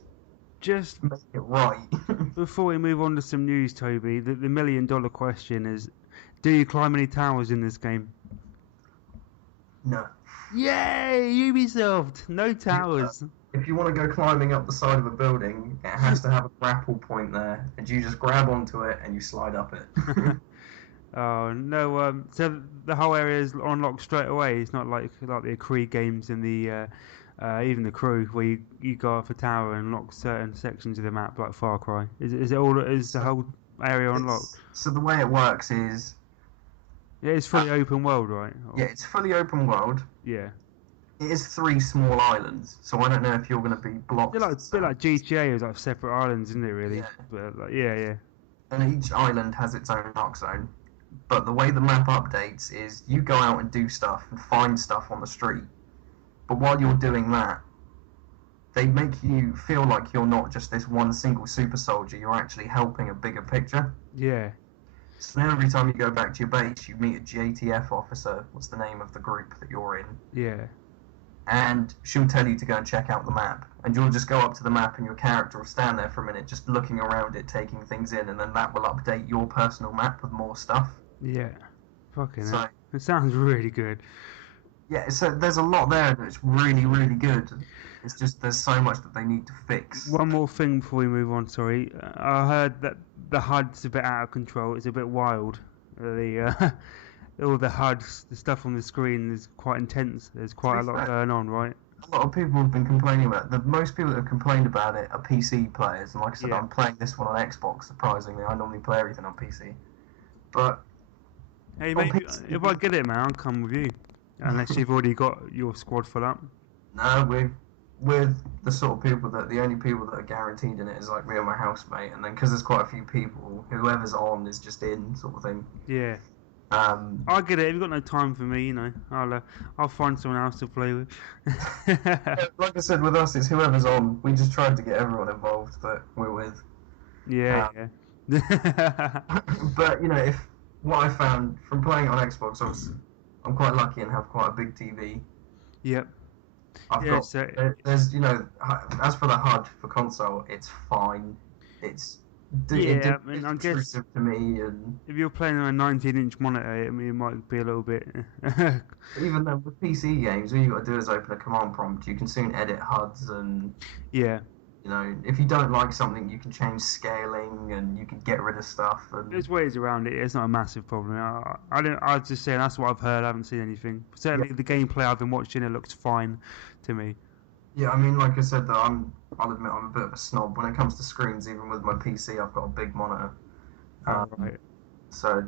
Just make it right. before we move on to some news, Toby, the $1 million question is: do you climb any towers in this game? No. Yay, Ubisoft! No towers. If you want to go climbing up the side of a building, it has to have a grapple point there, and you just grab onto it and you slide up it. Oh no! So the whole area is unlocked straight away. It's not like the Creed games and the even the Crew, where you go up a tower and unlock certain sections of the map, like Far Cry. Is it all? Is the So whole area unlocked? the way it works is, Yeah, it's uh, fully open world, right? yeah, it's fully open world. Yeah. It is three small islands, so I don't know if you're going to be Bit blocked. like GTA, it was like separate islands, isn't it? Really, Yeah, but like, yeah. and each island has its own dark zone. But the way the map updates is you go out and do stuff and find stuff on the street. But while you're doing that, they make you feel like you're not just this one single super soldier, you're actually helping a bigger picture. Yeah, So then every time you go back to your base, you meet a JTF officer, what's the name of the group that you're in, yeah. and she'll tell you to go and check out the map. And you'll just go up to the map and your character will stand there for a minute just looking around it, taking things in, and then that will update your personal map with more stuff. Yeah. Fucking So hell. It sounds really good. yeah, so there's a lot there that's really, really good. It's just there's so much that they need to fix. One more thing before we move on, sorry. I heard that the HUD's a bit out of control. It's a bit wild. All the HUDs, the stuff on the screen is quite intense. There's To quite be a lot fair, going on, right? a lot of people have been complaining about it. The most people that have complained about it are PC players, and like I said, Yeah. I'm playing this one on Xbox. Surprisingly, I normally play everything on PC, but Hey, on maybe PC, if I get it, man, I'll come with you. Unless you've already got your squad full up. no, we're the sort of people that the only people that are guaranteed in it is like me and my housemate, and then because there's quite a few people, whoever's on is just in sort of thing. Yeah. Um, I'll get it. If you've got no time for me, I'll find someone else to play with. like I said, with us, it's whoever's on. We just tried to get everyone involved that we're with. Yeah, Um, yeah. but you know, if what I found from playing it on Xbox, obviously, I'm quite lucky and have quite a big TV. Yep. I've Yeah, got so there's as for the HUD for console, it's fine. It's yeah, I mean, it's I guess intrusive to me, and if you're playing on a 19-inch monitor, I mean, it might be a little bit. even though with PC games, all you got to do is open a command prompt. You can soon edit HUDs, and Yeah, you know, if you don't like something, you can change scaling, and you can get rid of stuff. And there's ways around it. It's not a massive problem. I don't. I was just saying that's what I've heard. I haven't seen anything. yeah, Certainly, the gameplay I've been watching, it looks fine to me. yeah, I mean, like I said, though, I'll admit I'm a bit of a snob when it comes to screens. Even with my PC, I've got a big monitor. All Um, right. so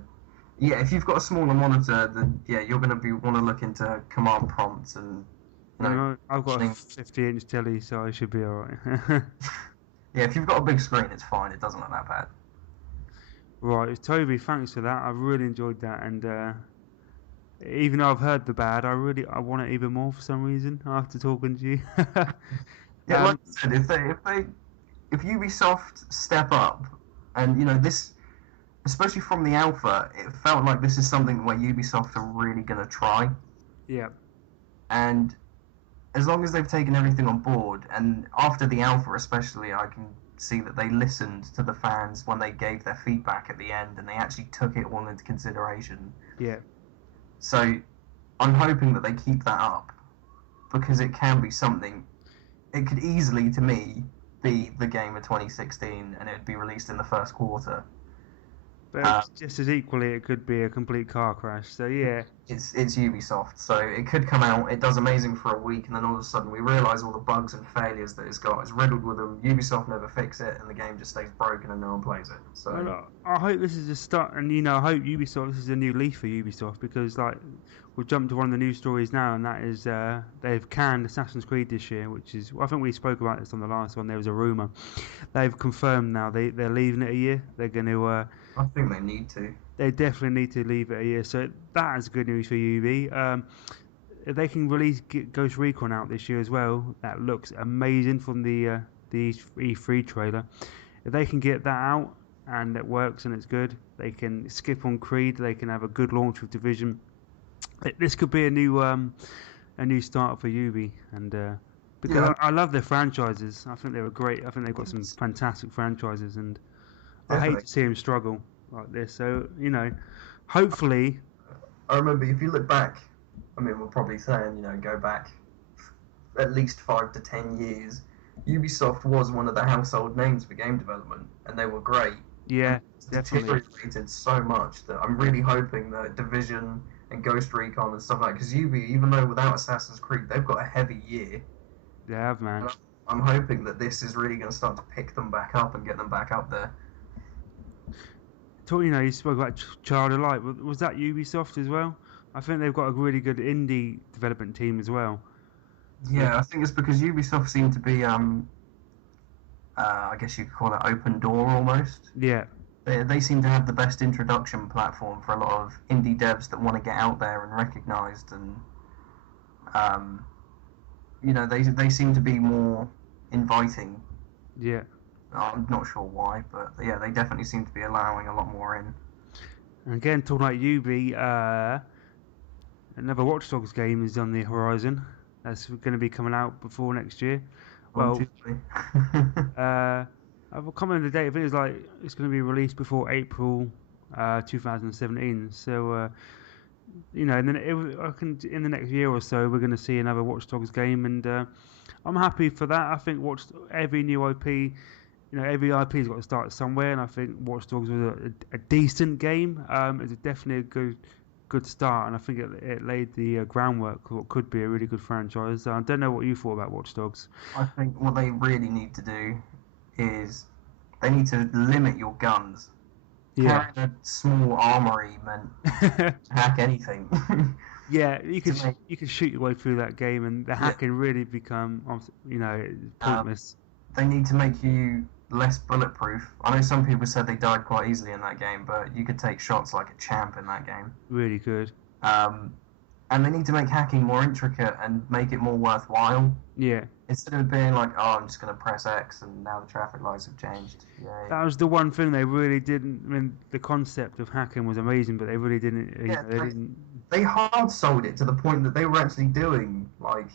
yeah, if you've got a smaller monitor, then yeah, you're going to be want to look into command prompts and you know, I've got a mentioning- 50-inch telly, so I should be all right. yeah, if you've got a big screen, it's fine. It doesn't look that bad. Right, Toby, thanks for that. I really enjoyed that, and even though I've heard the bad, I want it even more for some reason after talking to you. Yeah, like um, I said, if Ubisoft step up, and this, especially from the alpha, it felt like this is something where Ubisoft are really going to try. yeah, And as long as they've taken everything on board, and after the alpha especially, I can see that they listened to the fans when they gave their feedback at the end, and they actually took it all into consideration. yeah. So I'm hoping that they keep that up because it can be something. It could easily, to me, be the game of 2016, and it'd be released in the first quarter. But Um, just as equally, it could be a complete car crash. So yeah, it's Ubisoft, so it could come out. It does amazing for a week, and then all of a sudden we realise all the bugs and failures that it's got. It's riddled with them. Ubisoft never fix it, and the game just stays broken, and no one plays it. So well, I hope this is a start, and I hope Ubisoft this is a new leaf for Ubisoft because like we'll jump to one of the news stories now, and that is they've canned Assassin's Creed this year, which is I think we spoke about this on the last one. There was a rumor. They've confirmed now they're leaving it a year. They're going to. I think they need to. They definitely need to leave it a year. So that is good news for UV. If they can release Ghost Recon out this year as well, that looks amazing from the E3 trailer. If they can get that out and it works and it's good, they can skip on Creed. They can have a good launch with Division. This could be a new start for UV, and because Yeah, I love their franchises. I think they were great. I think they've got some it's fantastic franchises, and I hate definitely. to see them struggle like this. So hopefully, I remember if you look back. I mean, we're probably saying go back at least 5 to 10 years. Ubisoft was one of the household names for game development, and they were great. And yeah, it's definitely deteriorated so much that I'm really hoping that Division and Ghost Recon and stuff like because Ubi, even though without Assassin's Creed they've got a heavy year, they have, man. and I'm hoping that this is really going to start to pick them back up and get them back up there. You spoke about Child of Light. Was that Ubisoft as well? I think they've got a really good indie development team as well. So Yeah, I think it's because Ubisoft seem to be, I guess you could call it open door almost. yeah, They seem to have the best introduction platform for a lot of indie devs that want to get out there and recognised, and um, they seem to be more inviting. yeah. I'm not sure why, but yeah, they definitely seem to be allowing a lot more in. And again, talking about Ubi, another Watch Dogs game is on the horizon. That's going to be coming out before next year. Well, Unfortunately. I can't remember the date. I think it's going to be released before April 2017. So and then in the next year or so, we're going to see another Watch Dogs game, and I'm happy for that. I think every new IP, every IP's got to start somewhere, and I think Watch Dogs was a decent game. It's definitely a good start, and I think it laid the groundwork for what could be a really good franchise. I don't know what you thought about Watch Dogs. I think what they really need to do is they need to limit your guns. Yeah. Carrying a small armory meant hack anything. Yeah, to make, you could shoot your way through that game, and the yeah, hack can really become, um, pointless. they need to make you less bulletproof. I know some people said they died quite easily in that game, but you could take shots like a champ in that game. Really good. Um, and they need to make hacking more intricate and make it more worthwhile. Yeah, Instead of being like, oh, I'm just going to press X and now the traffic lights have changed. Yay. that was the one thing they really didn't. I mean, the concept of hacking was amazing, but they really didn't. Yeah, They didn't. they hard sold it to the point that they were actually doing like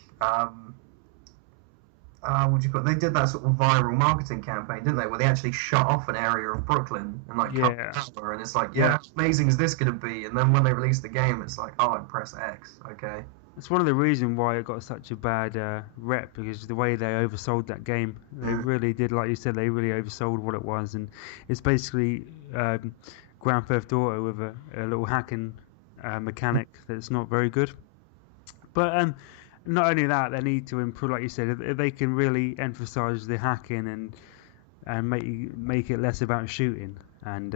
what do you call it? They did that sort of viral marketing campaign, didn't they? Where they actually shut off an area of Brooklyn and like cut Yeah, power, and it's like, yeah, how amazing is this going to be? And then when they release the game, it's like, oh, I press X, okay. that's one of the reasons why it got such a bad rep because the way they oversold that game. They Mm. really did, like you said, they really oversold what it was, and it's basically Grand Theft Auto with a little hacking mechanic that's not very good. But not only that, they need to improve, like you said, if they can really emphasise the hacking and make it less about shooting and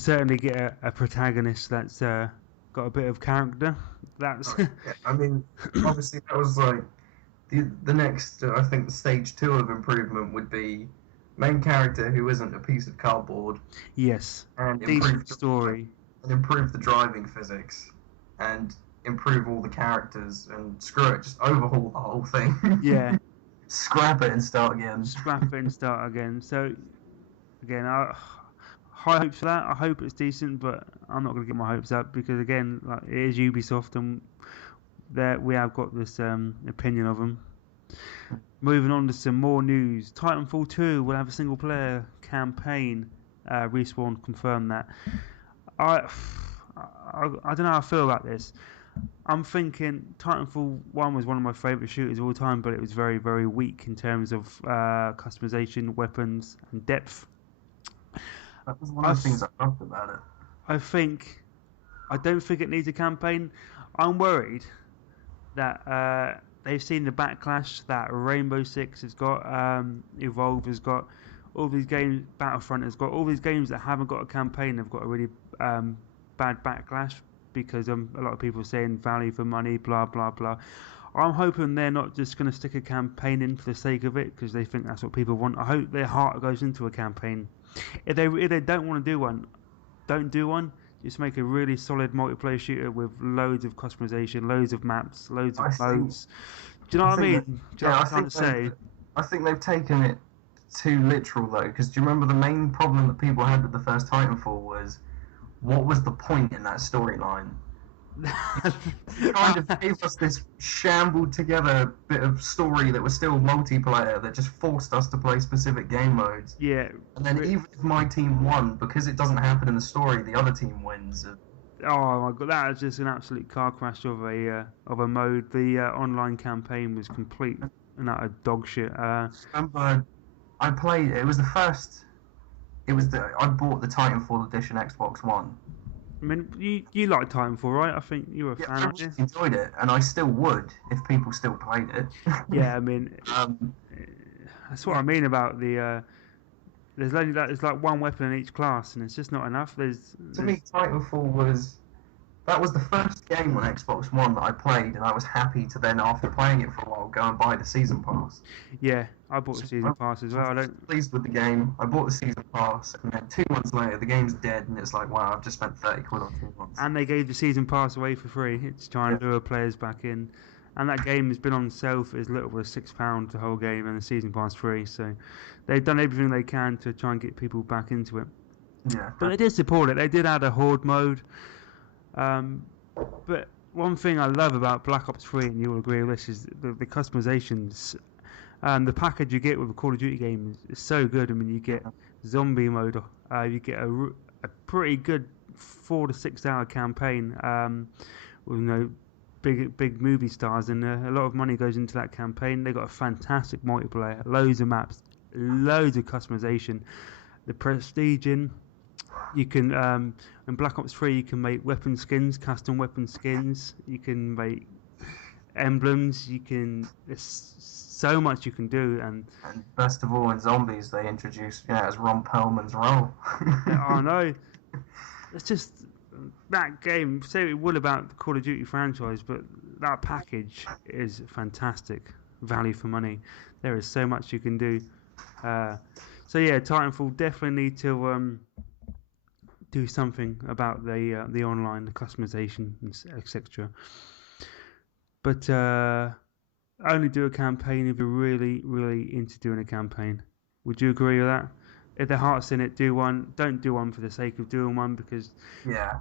certainly get a protagonist that's got a bit of character. That's Oh, yeah. I mean, obviously that was like the next. I think the stage two of improvement would be main character who isn't a piece of cardboard, Yes, and decent story. improve the driving physics, and improve all the characters, and screw it, just overhaul the whole thing. Yeah, Scrap it and start again. scrap it and start again. So again, high hopes for that. I hope it's decent, but I'm not going to get my hopes up because again, like, it is Ubisoft, and there we have got this opinion of them. Moving on to some more news. Titanfall 2 will have a single player campaign. Respawn confirmed that. I don't know how I feel about this. I'm thinking Titanfall 1 was one of my favourite shooters of all time, but it was very, very weak in terms of customization, weapons, and depth. That was one of the things I loved about it. I don't think it needs a campaign. I'm worried that they've seen the backlash that Rainbow Six has got, Evolve has got, all these games, Battlefront has got, all these games that haven't got a campaign have got a really bad backlash because a lot of people are saying value for money, blah blah blah. I'm hoping they're not just going to stick a campaign in for the sake of it because they think that's what people want. I hope their heart goes into a campaign. If they don't want to do one, don't do one. Just make a really solid multiplayer shooter with loads of customization, loads of maps, loads of modes. Do you know what I mean? Do you know what I'm trying to say? I think they've taken it too literal though, because do you remember the main problem that people had with the first Titanfall was what was the point in that storyline? Kind of gave us this shambled together bit of story that was still multiplayer that just forced us to play specific game modes. Yeah. And then even if my team won, because it doesn't happen in the story, the other team wins. Oh my god, that is just an absolute car crash of a mode. The online campaign was complete and utter dog shit. Remember, I played. It was the first. I bought the Titanfall edition Xbox One. I mean, you like Titanfall, right? I think you were a fan, aren't you? I enjoyed it, and I still would if people still played it. Yeah, I mean, that's what I mean about the. There's like one weapon in each class, and it's just not enough. To me, Titanfall was the first game on Xbox One that I played, and I was happy to then, after playing it for a while, go and buy the season pass. Yeah, I bought the season pass as well. I was pleased with the game. I bought the season pass, and then 2 months later, the game's dead, and it's like, wow, I've just spent 30 quid on 2 months. And they gave the season pass away for free. It's trying to lure players back in. And that game has been on sale for as little as £6 the whole game, and the season pass free. So they've done everything they can to try and get people back into it. Yeah. But they did support it. They did add a horde mode. But one thing I love about Black Ops 3, and you'll agree with this, is the customizations. The package you get with a Call of Duty game is so good. I mean, you get zombie mode. You get a pretty good 4 to 6 hour campaign with big movie stars, and a lot of money goes into that campaign. They got a fantastic multiplayer, loads of maps, loads of customization. The prestige you can in Black Ops 3 you can make weapon skins, custom weapon skins. You can make emblems. There's so much you can do, and best of all, in Zombies they introduced as Ron Perlman's role. I know. It's just that game. Say what about the Call of Duty franchise, but that package is fantastic. Value for money. There is so much you can do. So yeah, Titanfall definitely need to do something about the online, the customization, etc. But only do a campaign if you're really, really into doing a campaign. Would you agree with that? If their heart's in it, do one. Don't do one for the sake of doing one, because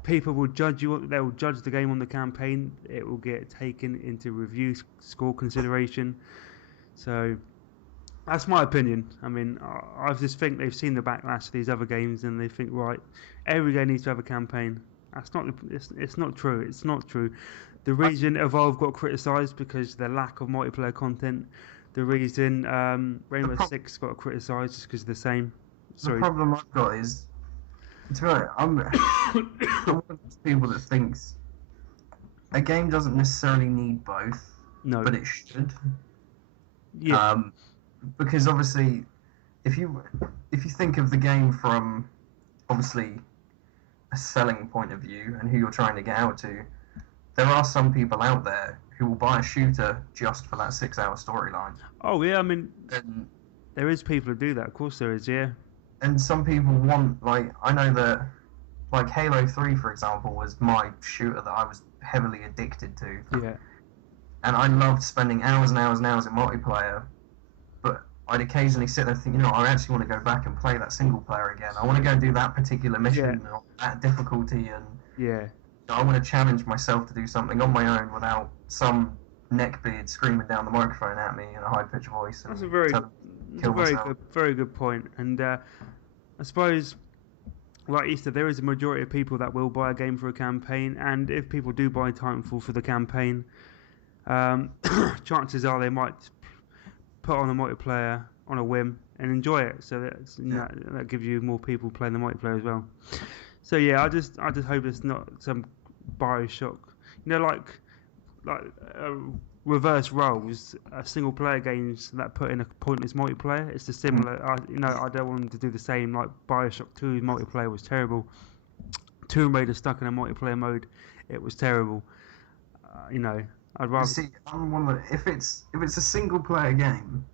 people will judge you. They will judge the game on the campaign. It will get taken into review score consideration. So that's my opinion. I mean, I just think they've seen the backlash of these other games, and they think, right, every game needs to have a campaign. That's not. It's not true. It's not true. The reason Evolve got criticised because the lack of multiplayer content. The reason Rainbow Six got criticised is because of the same. Sorry. The problem I've got is, to be honest, I'm one of those people that thinks a game doesn't necessarily need both, but it should. Yeah. Because obviously, if you think of the game from obviously a selling point of view and who you're trying to get out to, there are some people out there who will buy a shooter just for that 6 hour storyline. Oh yeah, I mean, There is people who do that. Of course, there is. Yeah. And some people want, like, I know that, like, Halo 3, for example, was my shooter that I was heavily addicted to. Yeah. And I loved spending hours and hours and hours in multiplayer, but I'd occasionally sit there and think, I actually want to go back and play that single player again. I want to go do that particular mission or that difficulty, and Yeah. I want to challenge myself to do something on my own without some neckbeard screaming down the microphone at me in a high-pitched voice. And That's a very very good point. And I suppose, like you said, there is a majority of people that will buy a game for a campaign, and if people do buy Titanfall for the campaign, chances are they might put on the multiplayer on a whim and enjoy it. So that gives you more people playing the multiplayer as well. So yeah, I just hope it's not some Bioshock, like reverse roles, single player games that put in a pointless multiplayer. It's the similar. I don't want them to do the same. Like Bioshock 2's multiplayer was terrible. Tomb Raider stuck in a multiplayer mode. It was terrible. I'd rather. See, I'm one that if it's a single player game,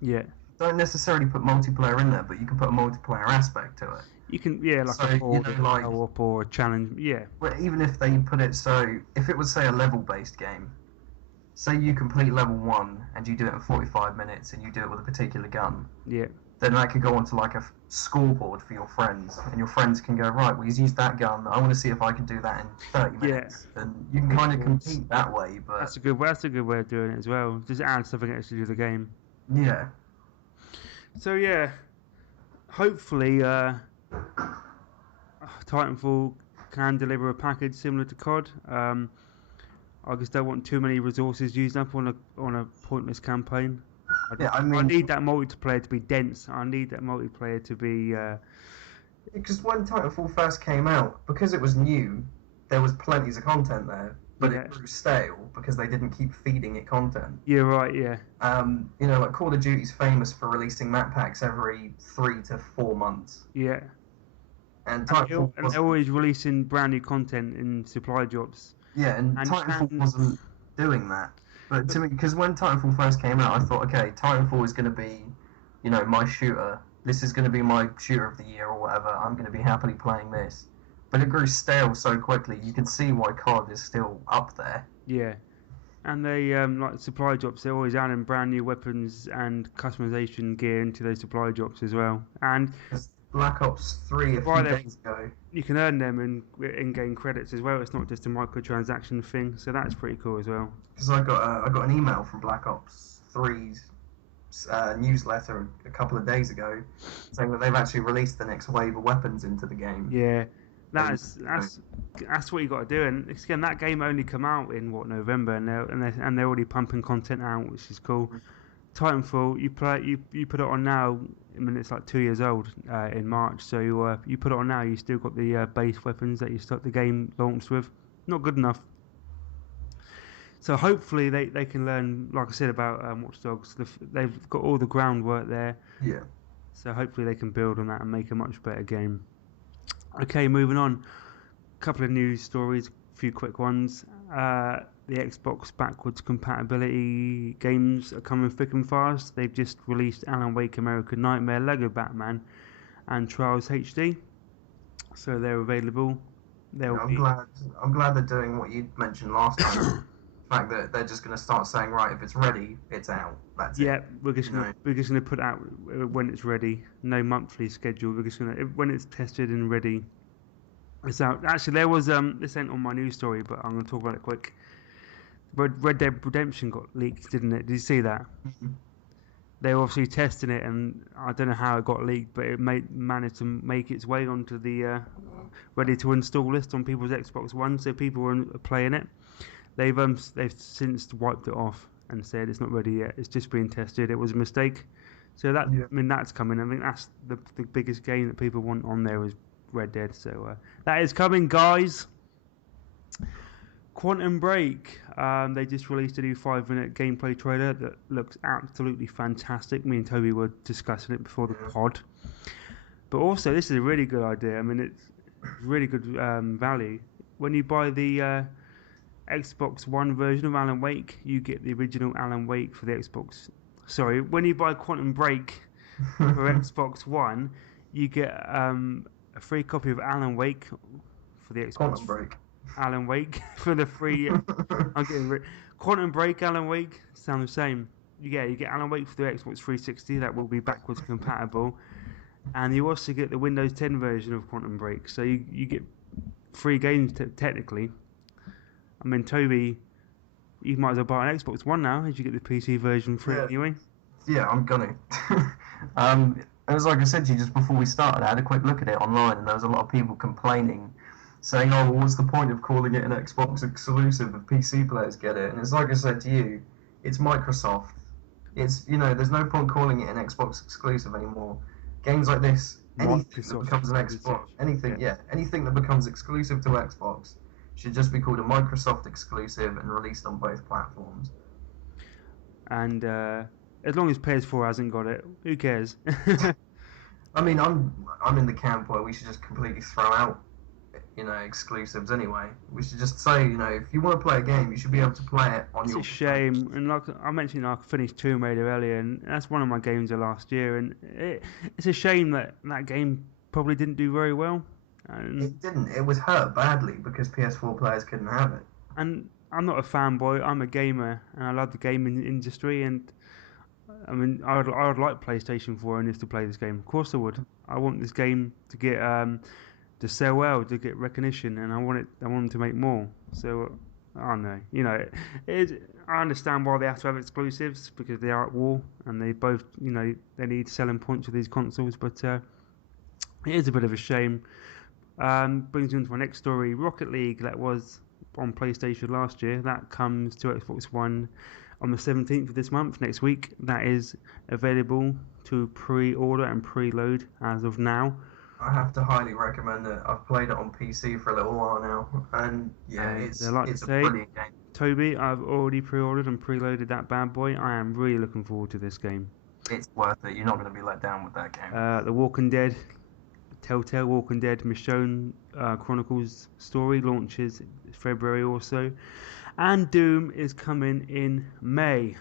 Yeah. don't necessarily put multiplayer in there, but you can put a multiplayer aspect to it. You can, like So, a board, like- co-op or a challenge. Yeah. Well, even if they put it so, if it was say a level-based game, say you complete level 1 and you do it in 45 minutes and you do it with a particular gun, Yeah. then that could go onto like a scoreboard for your friends, and your friends can go, right, well, he's used that gun, I want to see if I can do that in 30 minutes. And you can kind of compete that way, but That's a good way of doing it as well. Just add something extra to the game. yeah. So yeah, hopefully Titanfall can deliver a package similar to COD. I just don't want too many resources used up on a pointless campaign. I need that multiplayer to be dense. I need that multiplayer to be. Because when Titanfall first came out, because it was new, there was plenty of content there, but it grew stale because they didn't keep feeding it content. Yeah, right. Yeah. Like Call of Duty's famous for releasing map packs every 3 to 4 months. Yeah. And they're always releasing brand new content in supply drops. Yeah, and Titanfall wasn't doing that. But to me, because when Titanfall first came out, I thought, okay, Titanfall is going to be, my shooter. This is going to be my shooter of the year or whatever. I'm going to be happily playing this. But it grew stale so quickly. You can see why COD is still up there. Yeah. And they, like supply drops, they're always adding brand new weapons and customization gear into those supply drops as well. And Black Ops 3 a few days ago. You can earn them in-game credits as well. It's not just a microtransaction thing, so that's pretty cool as well. Because I got an email from Black Ops 3's newsletter a couple of days ago saying that they've actually released the next wave of weapons into the game. Yeah, that's what you got to do. And again, that game only come out in November, and they're already pumping content out, which is cool. Titanfall, you put it on now. I mean, it's like 2 years old in March, so you put it on now. You still got the base weapons that you start the game launched with. Not good enough. So hopefully they can learn, like I said about Watch Dogs. They've got all the groundwork there. Yeah. So hopefully they can build on that and make a much better game. Okay, moving on. A couple of news stories, a few quick ones. The Xbox backwards compatibility games are coming thick and fast. They've just released Alan Wake, American Nightmare, Lego Batman, and Trials HD. So they're available. I'm glad they're doing what you mentioned last time. The fact that they're just going to start saying, right, if it's ready, it's out. That's it. Yeah, we're just gonna put out when it's ready. No monthly schedule. We're just gonna when it's tested and ready. It's out. Actually, there was this ain't on my news story, but I'm gonna talk about it quick. Red Dead Redemption got leaked, didn't it? Did you see that? Mm-hmm. They were obviously testing it, and I don't know how it got leaked, but it managed to make its way onto the ready to install list on people's Xbox One, so people were playing it. They've since wiped it off and said it's not ready yet. It's just being tested. It was a mistake. So that I mean that's coming. I think that's the biggest game that people want on there is Red Dead. So that is coming, guys. Quantum Break. They just released a new 5-minute gameplay trailer that looks absolutely fantastic. Me and Toby were discussing it before the pod. But also, this is a really good idea. I mean, it's really good value. When you buy the Xbox One version of Alan Wake, you get the original Alan Wake for the Xbox. Sorry, when you buy Quantum Break for Xbox One, you get a free copy of Alan Wake for the Quantum Xbox. Break. Alan Wake for the free. I'm getting Quantum Break, Alan Wake sound the same. You get Alan Wake for the Xbox 360. That will be backwards compatible, and you also get the Windows 10 version of Quantum Break. So you get free games technically. I mean, Toby, you might as well buy an Xbox One now, as you get the PC version free Yeah, anyway. yeah, I'm gonna. It was like I said to you just before we started. I had a quick look at it online, and there was a lot of people complaining, saying, "Oh, well, what's the point of calling it an Xbox exclusive if PC players get it?" And it's like I said to you, it's Microsoft. It's there's no point calling it an Xbox exclusive anymore. Games like this, anything that Microsoft becomes an exclusive. Xbox, anything, Yeah. yeah, anything that becomes exclusive to Xbox should just be called a Microsoft exclusive and released on both platforms. And as long as PS4 hasn't got it, who cares? I mean, I'm in the camp where we should just completely throw out, exclusives anyway. We should just say, if you want to play a game, you should be able to play it on It's a your. shame, and like I mentioned, I finished Tomb Raider earlier, and that's one of my games of last year, and it's a shame that that game probably didn't do very well, and It didn't. It was hurt badly because PS4 players couldn't have it. and I'm not a fanboy, I'm a gamer, and I love the gaming industry, and I mean, I would like PlayStation 4 owners to play this game. Of course, I would. I want this game to get to sell well, to get recognition, and I want them to make more. So I don't know, I understand why they have to have exclusives because they are at war and they both, they need selling points with these consoles. But it is a bit of a shame. Brings me on to my next story. Rocket League, that was on PlayStation last year, that comes to Xbox One on the 17th of this month, next week. That is available to pre-order and preload as of now. I have to highly recommend it. I've played it on PC for a little while now, and yeah, And I it's like to it's a say, brilliant game. Toby, I've already pre-ordered and preloaded that bad boy. I am really looking forward to this game. It's worth it. You're not going to be let down with that game. The Walking Dead, Telltale Walking Dead Michonne Chronicles story launches February also, and Doom is coming in May.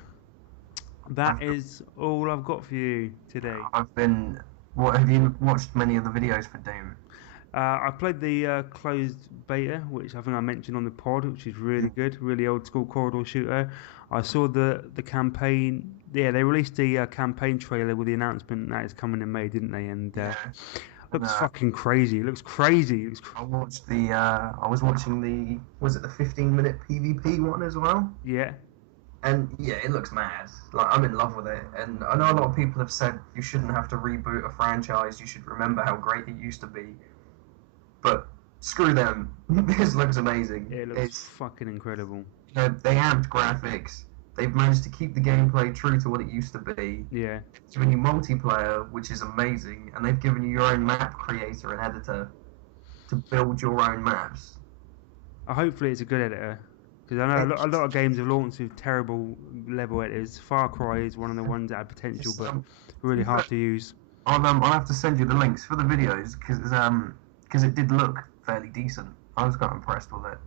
That is all I've got for you today. I've been. What have you watched many of the videos for Doom? I played the closed beta, which I think I mentioned on the pod, which is really good, really old school corridor shooter. I saw the campaign. Yeah, they released the campaign trailer with the announcement that it's coming in May, didn't they? And Yeah. looks fucking crazy. It looks crazy. I watched the. I was watching the. Was it the 15-minute PvP one as well? Yeah. And yeah, it looks mad. Like I'm in love with it. And I know a lot of people have said you shouldn't have to reboot a franchise. You should remember how great it used to be. But screw them. This looks amazing. It looks fucking incredible. They amped graphics. They've managed to keep the gameplay true to what it used to be. Yeah. They've given you multiplayer, which is amazing, and they've given you your own map creator and editor to build your own maps. Hopefully it's a good editor. Because I know a lot of games have launched with terrible level editors. Far Cry is one of the ones that had potential, but really hard to use. I'll have to send you the links for the videos because it did look fairly decent. I was quite impressed with it.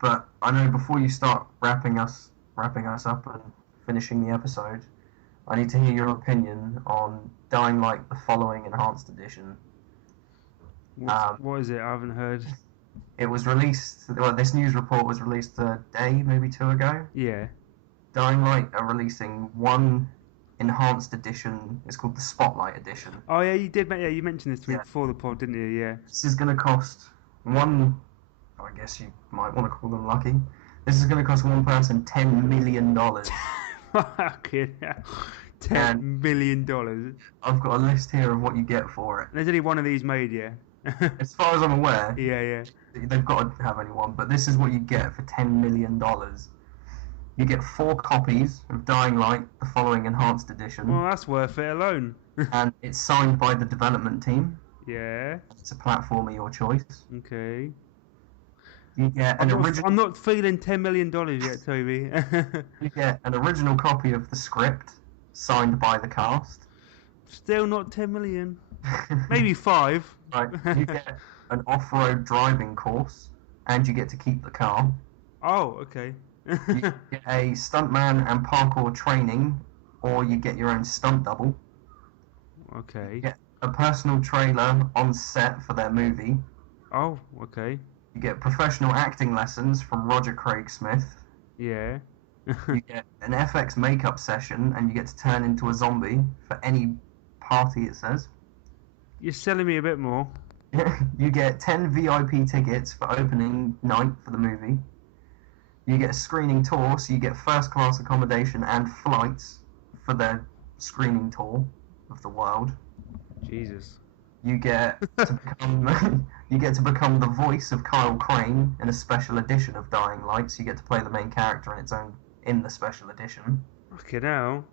But I know before you start wrapping us up and finishing the episode, I need to hear your opinion on Dying Light: The Following Enhanced Edition. What is it? I haven't heard. It was released. Well, this news report was released a day, maybe two ago. Yeah. Dying Light are releasing one enhanced edition. It's called the Spotlight Edition. Oh yeah, you did. Yeah, you mentioned this to me Yeah. before the pod, didn't you? Yeah. This is going to cost one. I guess you might want to call them lucky. This is going to cost one person $10 million. Fucking hell. $10 million. I've got a list here of what you get for it. There's only one of these made, yeah. As far as I'm aware, Yeah. they've got to have only one, but this is what you get for $10 million. You get 4 copies of Dying Light: The Following Enhanced Edition. Well, that's worth it alone. And it's signed by the development team. Yeah. It's a platform of your choice. Okay. You get an original. I'm not feeling $10 million yet, Toby. You get an original copy of the script, signed by the cast. Still not 10 million. Maybe 5. Right. You get an off-road driving course, and you get to keep the car. Oh, okay. You get a stuntman and parkour training or you get your own stunt double. Okay. You get a personal trailer on set for their movie. Oh, okay. You get professional acting lessons from Roger Craig Smith. Yeah. You get an FX makeup session, and you get to turn into a zombie for any party, it says. You're selling me a bit more. You get 10 VIP tickets for opening night for the movie. You get a screening tour, so you get first class accommodation and flights for their screening tour of the world. Jesus. You get to become you get to become the voice of Kyle Crane in a special edition of Dying Light. So you get to play the main character in the special edition. Fucking hell.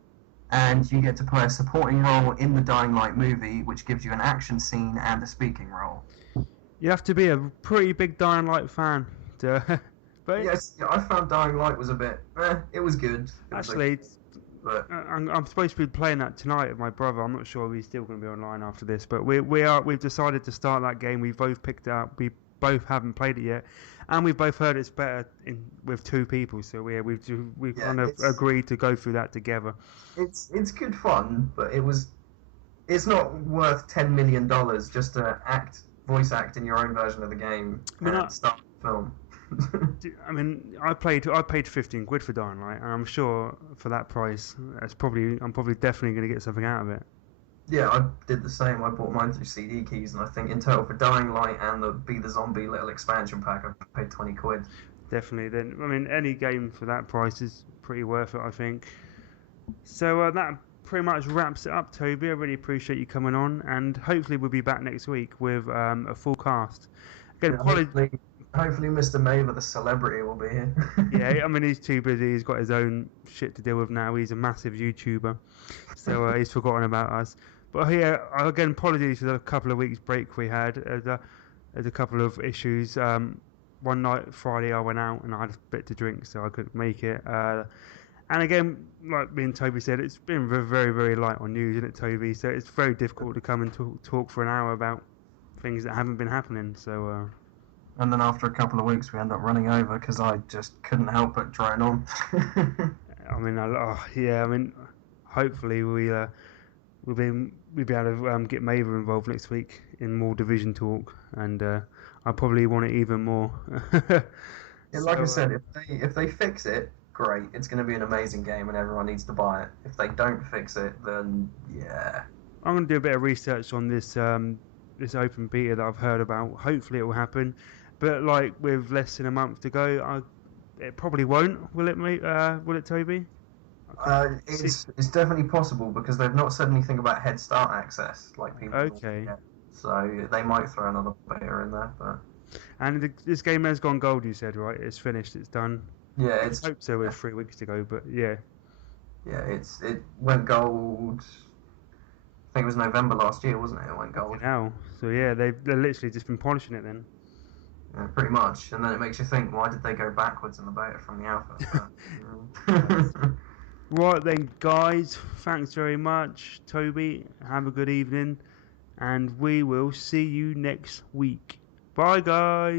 And you get to play a supporting role in the Dying Light movie, which gives you an action scene and a speaking role. You have to be a pretty big Dying Light fan to. But Yes, yeah, I found Dying Light was a bit. It was good. actually, But I'm supposed to be playing that tonight with my brother. I'm not sure if he's still going to be online after this, but we've decided to start that game. We both picked it up. We both haven't played it yet, and we've both heard it's better with two people. So we've kind of agreed to go through that together. it's good fun, but it's not worth $10 million just to voice act in your own version of the game and start the film. I mean, I paid 15 quid for Dying Light, and I'm sure for that price, I'm probably definitely going to get something out of it. Yeah, I did the same. I bought mine through CD Keys, and I think in total for Dying Light and the Be the Zombie little expansion pack, I paid 20 quid. Definitely. Then, I mean, any game for that price is pretty worth it, I think. So that pretty much wraps it up, Toby. I really appreciate you coming on, and hopefully we'll be back next week with a full cast. Again, Yeah, hopefully Mr. Maver, the celebrity, will be here. Yeah, I mean, he's too busy. He's got his own shit to deal with now. He's a massive YouTuber, so he's forgotten about us. But yeah, again, apologies for the couple of weeks break we had. There's a couple of issues. One night, Friday, I went out and I had a bit to drink, so I couldn't make it. And again, like me and Toby said, it's been very, very light on news, isn't it, Toby? So it's very difficult to come and talk for an hour about things that haven't been happening. So. And then after a couple of weeks, we end up running over because I just couldn't help but drone on. I mean, hopefully we'll be able to get Maver involved next week in more division talk, and I probably want it even more. Yeah, like I said, if they fix it, great. It's going to be an amazing game, and everyone needs to buy it. If they don't fix it, then yeah. I'm going to do a bit of research on this this open beta that I've heard about. Hopefully it will happen. But like with less than a month to go, it probably won't. Will it, mate? Will it, Toby? It's definitely possible because they've not said anything about Head Start access like people. Okay. Get. So they might throw another beta in there. But and this game has gone gold. You said, right? It's finished. It's done. Yeah, I hope so. With 3 weeks to go, but yeah. Yeah, it went gold. I think it was November last year, wasn't it? It went gold. Now, so yeah, they're literally just been polishing it then. Yeah, pretty much, and then it makes you think, why did they go backwards in the beta from the alpha? Right then, guys, thanks very much, Toby. Have a good evening, and we will see you next week. Bye, guys.